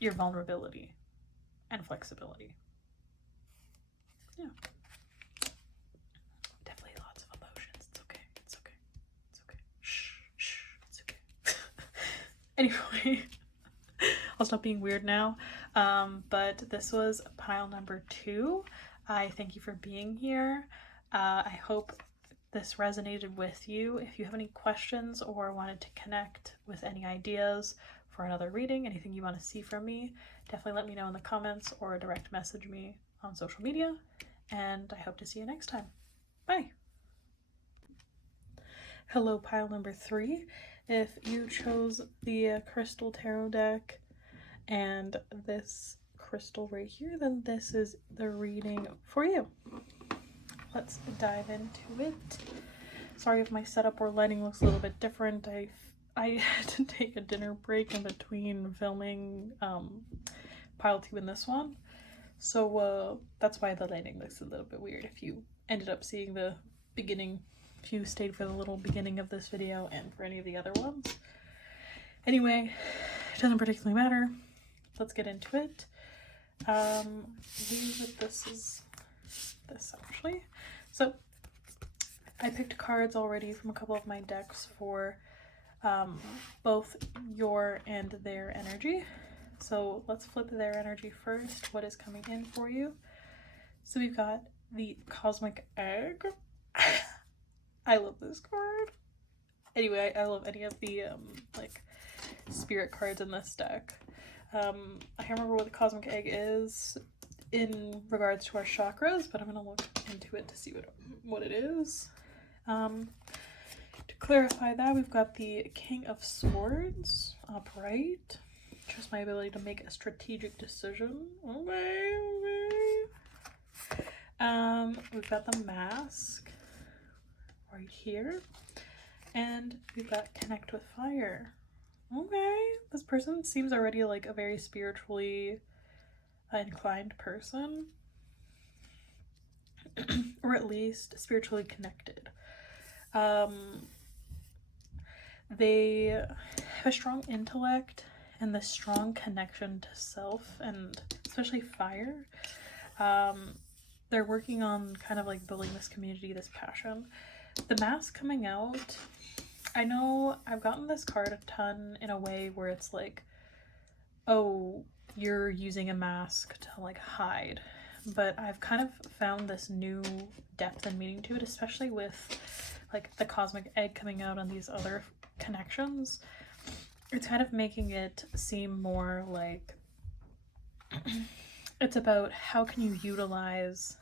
your vulnerability and flexibility. Yeah. Definitely lots of emotions. It's okay. It's okay. It's okay. Shh. It's okay. Anyway, I'll stop being weird now. But this was pile number 2. I thank you for being here. I hope this resonated with you. If you have any questions or wanted to connect with any ideas for another reading, anything you want to see from me, definitely let me know in the comments or direct message me on social media, and I hope to see you next time. Bye. Hello, pile number 3. If you chose the crystal tarot deck and this crystal right here, then this is the reading for you. Let's dive into it. Sorry if my setup or lighting looks a little bit different. I had to take a dinner break in between filming pile 2 and this one, so that's why the lighting looks a little bit weird. If you ended up seeing the beginning, if you stayed for the little beginning of this video and for any of the other ones. Anyway, it doesn't particularly matter. Let's get into it. This is this actually. So I picked cards already from a couple of my decks for both your and their energy. So let's flip their energy first. What is coming in for you? So we've got the Cosmic Egg. I love this card. Anyway, I love any of the like spirit cards in this deck. I can't remember what the Cosmic Egg is in regards to our chakras, but I'm gonna look into it to see what it is. To clarify that, we've got the King of Swords upright. Trust my ability to make a strategic decision. Okay. We've got the Mask right here, and we've got Connect with Fire. Okay, this person seems already like a very spiritually inclined person, or at least spiritually connected. They have a strong intellect and the strong connection to self, and especially fire. They're working on kind of like building this community, this passion. The Mask coming out, I know I've gotten this card a ton in a way where it's like, oh, you're using a mask to like hide, but I've kind of found this new depth and meaning to it, especially with like the Cosmic Egg coming out on these other connections. It's kind of making it seem more like it's about how can you utilize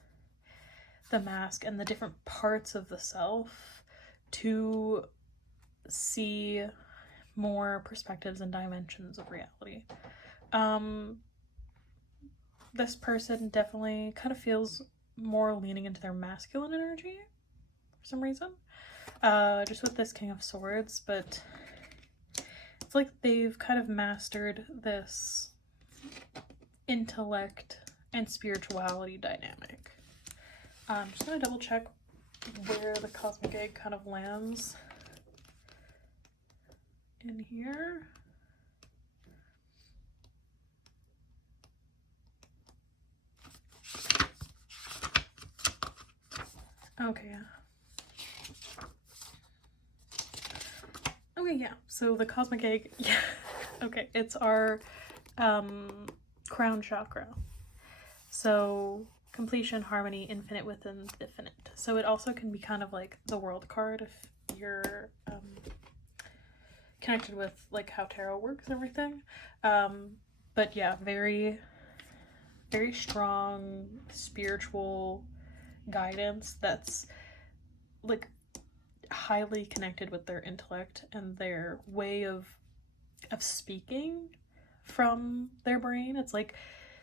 the mask and the different parts of the self to see more perspectives and dimensions of reality. this person definitely kind of feels more leaning into their masculine energy for some reason. Just with this King of Swords, but it's like they've kind of mastered this intellect and spirituality dynamic. I'm just going to double check where the cosmic egg kind of lands in here. Okay. Okay, yeah. So the cosmic egg, yeah. Okay, it's our crown chakra. So completion, harmony, infinite within the infinite. So it also can be kind of like the world card if you're connected with like how tarot works and everything. But yeah, very, very strong spiritual guidance that's like highly connected with their intellect and their way of speaking from their brain. It's like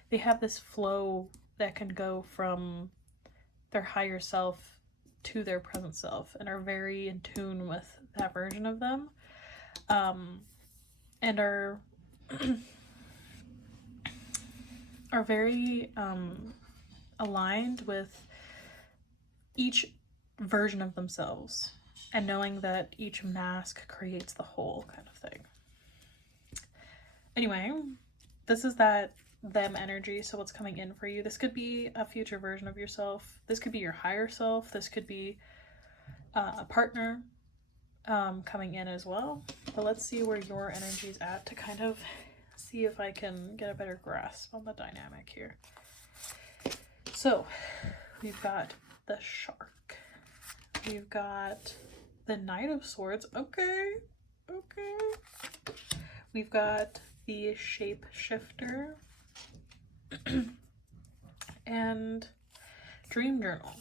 they have this flow that can go from their higher self to their present self and are very in tune with that version of them, and are are very aligned with each version of themselves and knowing that each mask creates the whole kind of thing. Anyway, this is that them energy. So what's coming in for you? This could be a future version of yourself. This could be your higher self. This could be a partner coming in as well. But let's see where your energy's at to kind of see if I can get a better grasp on the dynamic here. So we've got the shark. We've got the Knight of Swords. Okay. We've got the Shapeshifter and Dream Journal.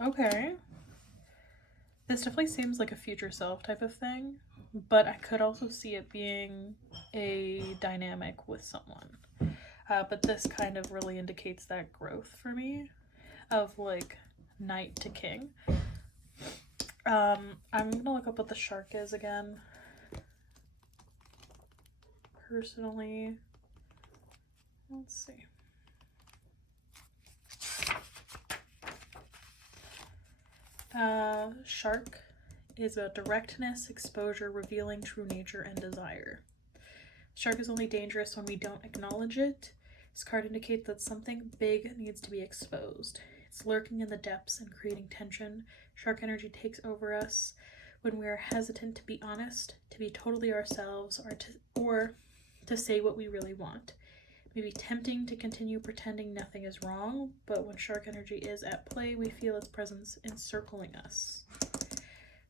Okay. This definitely seems like a future self type of thing, but I could also see it being a dynamic with someone. But this kind of really indicates that growth for me of like knight to king. I'm gonna look up what the shark is again. Personally, let's see. Shark is about directness, exposure, revealing true nature and desire. Shark is only dangerous when we don't acknowledge it. This card indicates that something big needs to be exposed. It's lurking in the depths and creating tension. Shark energy takes over us when we are hesitant to be honest, to be totally ourselves, or to say what we really want. It may be tempting to continue pretending nothing is wrong, but when shark energy is at play, we feel its presence encircling us.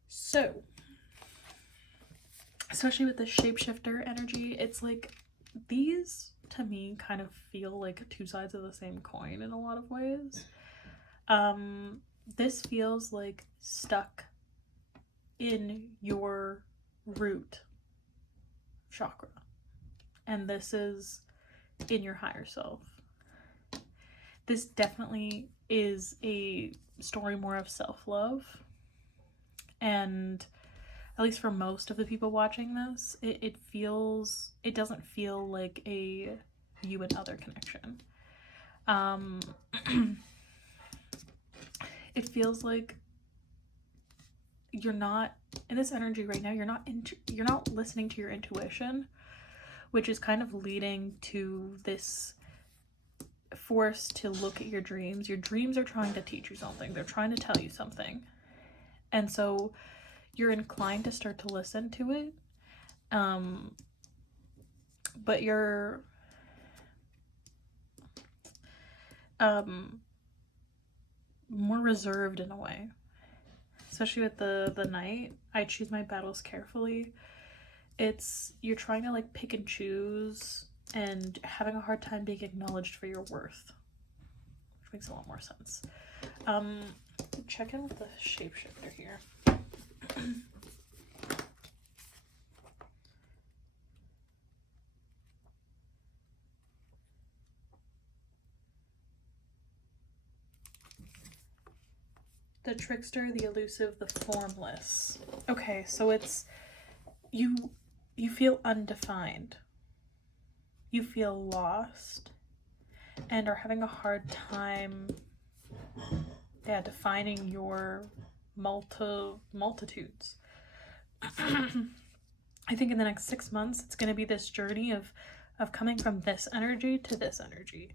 So, especially with the shapeshifter energy, it's like these to me kind of feel like two sides of the same coin in a lot of ways. This feels like stuck in your root chakra, and this is in your higher self. This definitely is a story more of self-love, and at least for most of the people watching this, it doesn't feel like a you and other connection. It feels like you're not in this energy right now. You're not listening to your intuition, which is kind of leading to this force to look at your dreams. Your dreams are trying to teach you something. They're trying to tell you something. And so you're inclined to start to listen to it. But you're more reserved in a way. Especially with the knight. I choose my battles carefully. You're trying to like pick and choose and having a hard time being acknowledged for your worth, which makes a lot more sense. Check in with the shapeshifter here. The trickster, the elusive, the formless. Okay, so it's you feel undefined. You feel lost and are having a hard time defining your multitudes. I think in the next 6 months it's going to be this journey of coming from this energy to this energy,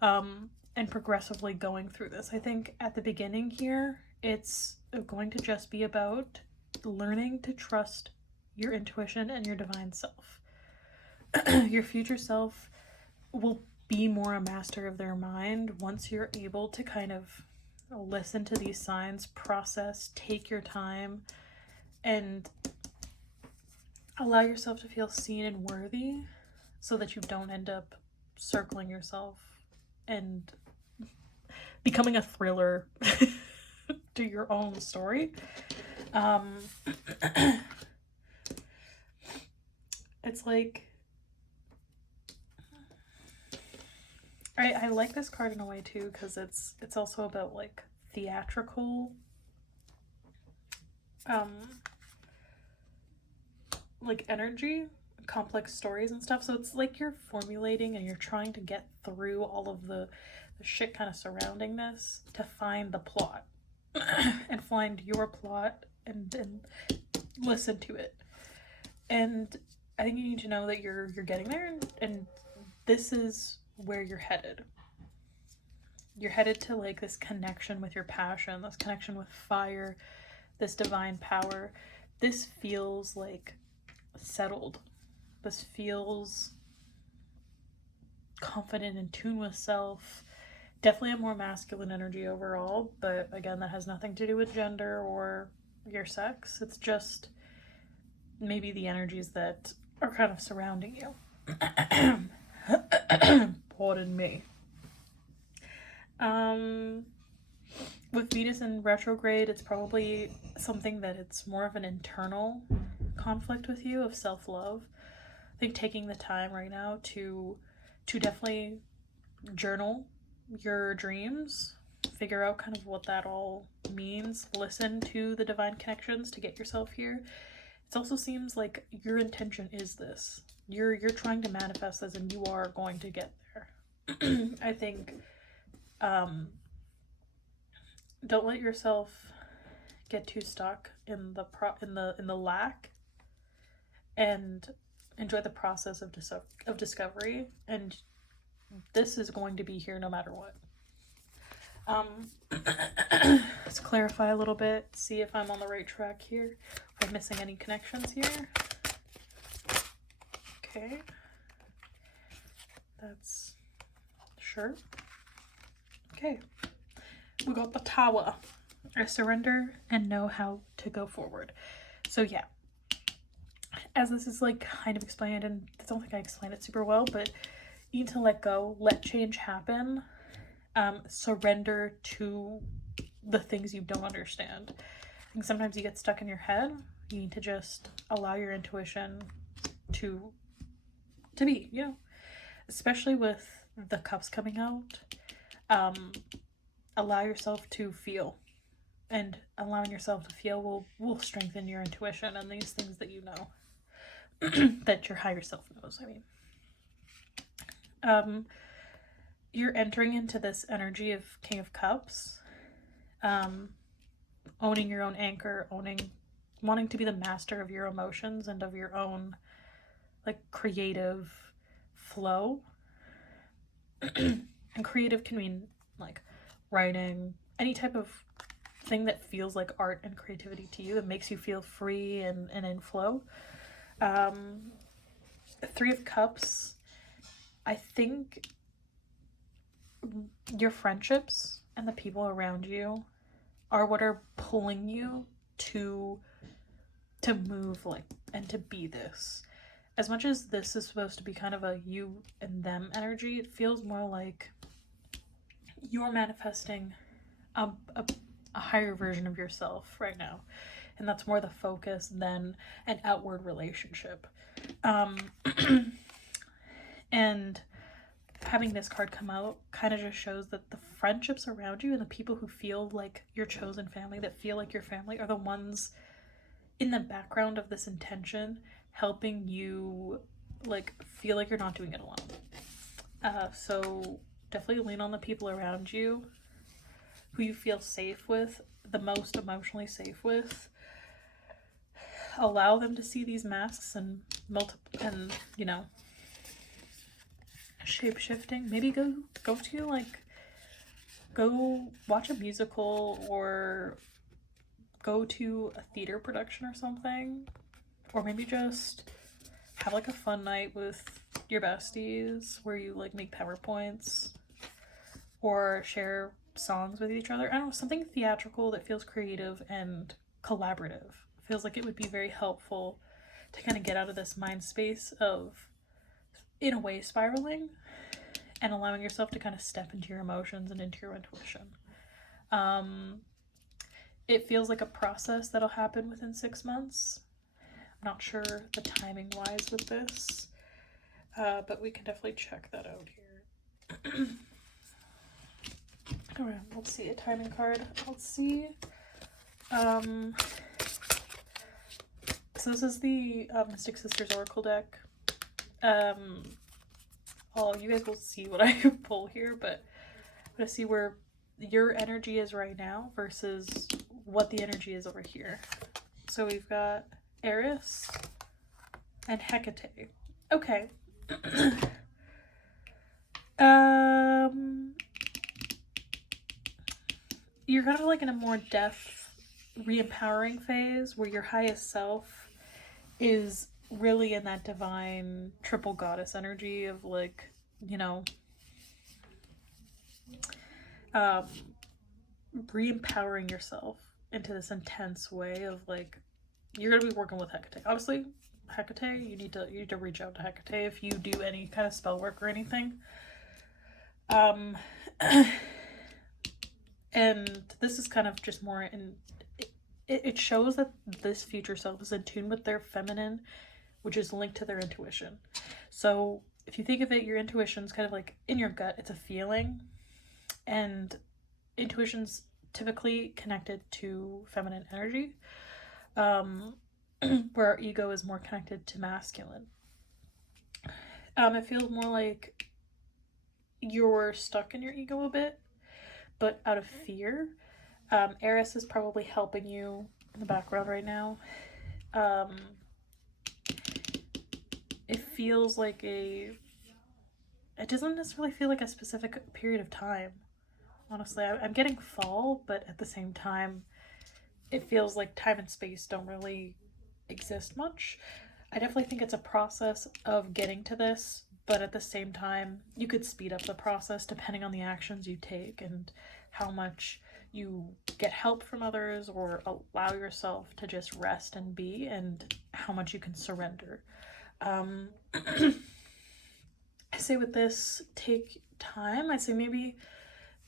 and progressively going through this. I think at the beginning here it's going to just be about learning to trust your intuition and your divine self. Your future self will be more a master of their mind once you're able to kind of listen to these signs, process, take your time, and allow yourself to feel seen and worthy so that you don't end up circling yourself and becoming a thriller to your own story. It's like, I like this card in a way too, because it's also about like theatrical like energy, complex stories and stuff. So it's like you're formulating and you're trying to get through all of the shit kind of surrounding this to find the plot and find your plot and listen to it. And I think you need to know that you're getting there, and this is where you're headed. You're headed to like this connection with your passion, this connection with fire, this divine power. This feels like settled. This feels confident, in tune with self. Definitely a more masculine energy overall, but again, that has nothing to do with gender or your sex. It's just maybe the energies that are kind of surrounding you. Pardon me. With Venus in retrograde, it's probably something that it's more of an internal conflict with you of self-love. I think taking the time right now to definitely journal your dreams, figure out kind of what that all means, listen to the divine connections to get yourself here. It also seems like your intention is this. You're trying to manifest this, and you are going to get there. I think don't let yourself get too stuck in the lack, and enjoy the process of discovery. And this is going to be here no matter what. Let's clarify a little bit, see if I'm on the right track here, if I'm missing any connections here. Okay, that's sure. Okay, we got the Tower. I surrender and know how to go forward. So yeah, as this is like kind of explained, and I don't think I explained it super well, but you need to let go, let change happen, surrender to the things you don't understand. I think sometimes you get stuck in your head. You need to just allow your intuition to be, you know, especially with the cups coming out. Allow yourself to feel, and allowing yourself to feel will strengthen your intuition and these things that you know that your higher self knows. I mean, you're entering into this energy of King of Cups, owning your own anchor, wanting to be the master of your emotions and of your own like creative flow. And creative can mean like writing, any type of thing that feels like art and creativity to you, that makes you feel free and in flow. Three of Cups, I think your friendships and the people around you are what are pulling you to move like and to be this. As much as this is supposed to be kind of a you and them energy, it feels more like you're manifesting a higher version of yourself right now, and that's more the focus than an outward relationship. And having this card come out kind of just shows that the friendships around you and the people who feel like your chosen family, that feel like your family, are the ones in the background of this intention, helping you like feel like you're not doing it alone. So definitely lean on the people around you who you feel safe with, the most emotionally safe with. Allow them to see these masks and you know, shape shifting. Maybe go to like, go watch a musical or go to a theater production or something, or maybe just have like a fun night with your besties where you like make PowerPoints or share songs with each other. I don't know, something theatrical that feels creative and collaborative. Feels like it would be very helpful to kind of get out of this mind space of, in a way, spiraling, and allowing yourself to kind of step into your emotions and into your intuition. It feels like a process that'll happen within 6 months. I'm not sure the timing wise with this, but we can definitely check that out here. All right, let's see a timing card. Let's see. So this is the Mystic Sisters Oracle deck. You guys will see what I pull here, but I'm gonna see where your energy is right now versus what the energy is over here. So we've got Eris and Hecate. Okay. You're kind of like in a more depth, re-empowering phase where your highest self is really in that divine triple goddess energy of like, you know, re-empowering yourself into this intense way of like, you're gonna be working with Hecate. Obviously, Hecate, you need to reach out to Hecate if you do any kind of spell work or anything. And this is kind of just more in, it shows that this future self is in tune with their feminine, which is linked to their intuition. So if you think of it, your intuition's kind of like in your gut, it's a feeling, and intuition's typically connected to feminine energy, where our ego is more connected to masculine. It feels more like you're stuck in your ego a bit, but out of fear. Eris is probably helping you in the background right now. It feels like it doesn't necessarily feel like a specific period of time. Honestly, I'm getting fall, but at the same time, it feels like time and space don't really exist much. I definitely think it's a process of getting to this, but at the same time, you could speed up the process depending on the actions you take and how much you get help from others or allow yourself to just rest and be, and how much you can surrender. I say with this, take time. I'd say maybe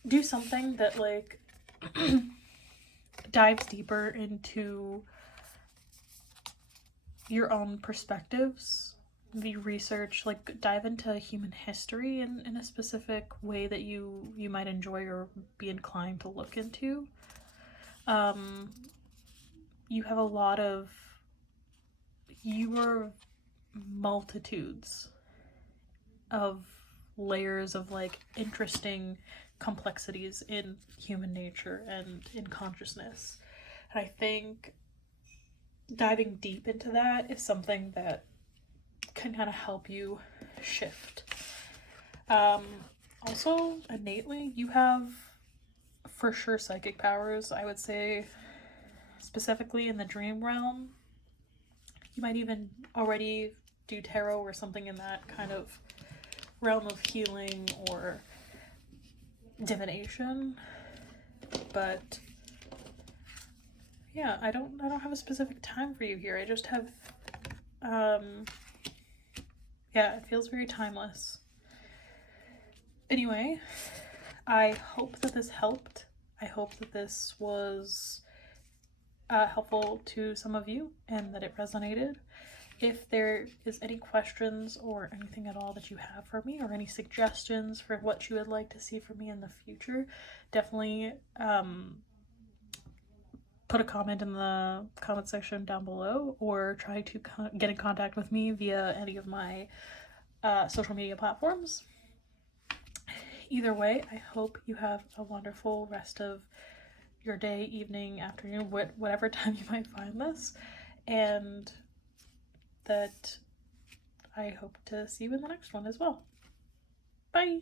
do something that like dives deeper into your own perspectives. The research, like dive into human history in a specific way that you might enjoy or be inclined to look into. You have a lot of your multitudes of layers of like interesting complexities in human nature and in consciousness. And I think diving deep into that is something that can kind of help you shift. Also, innately, you have for sure psychic powers. I would say specifically in the dream realm. You might even already do tarot or something in that kind of realm of healing or divination. But yeah, I don't have a specific time for you here. I just have yeah, it feels very timeless. Anyway, I hope that this helped. I hope that this was helpful to some of you and that it resonated. If there is any questions or anything at all that you have for me, or any suggestions for what you would like to see from me in the future, definitely put a comment in the comment section down below, or try to get in contact with me via any of my social media platforms. Either way, I hope you have a wonderful rest of your day, evening, afternoon, whatever time you might find this, and that I hope to see you in the next one as well. Bye!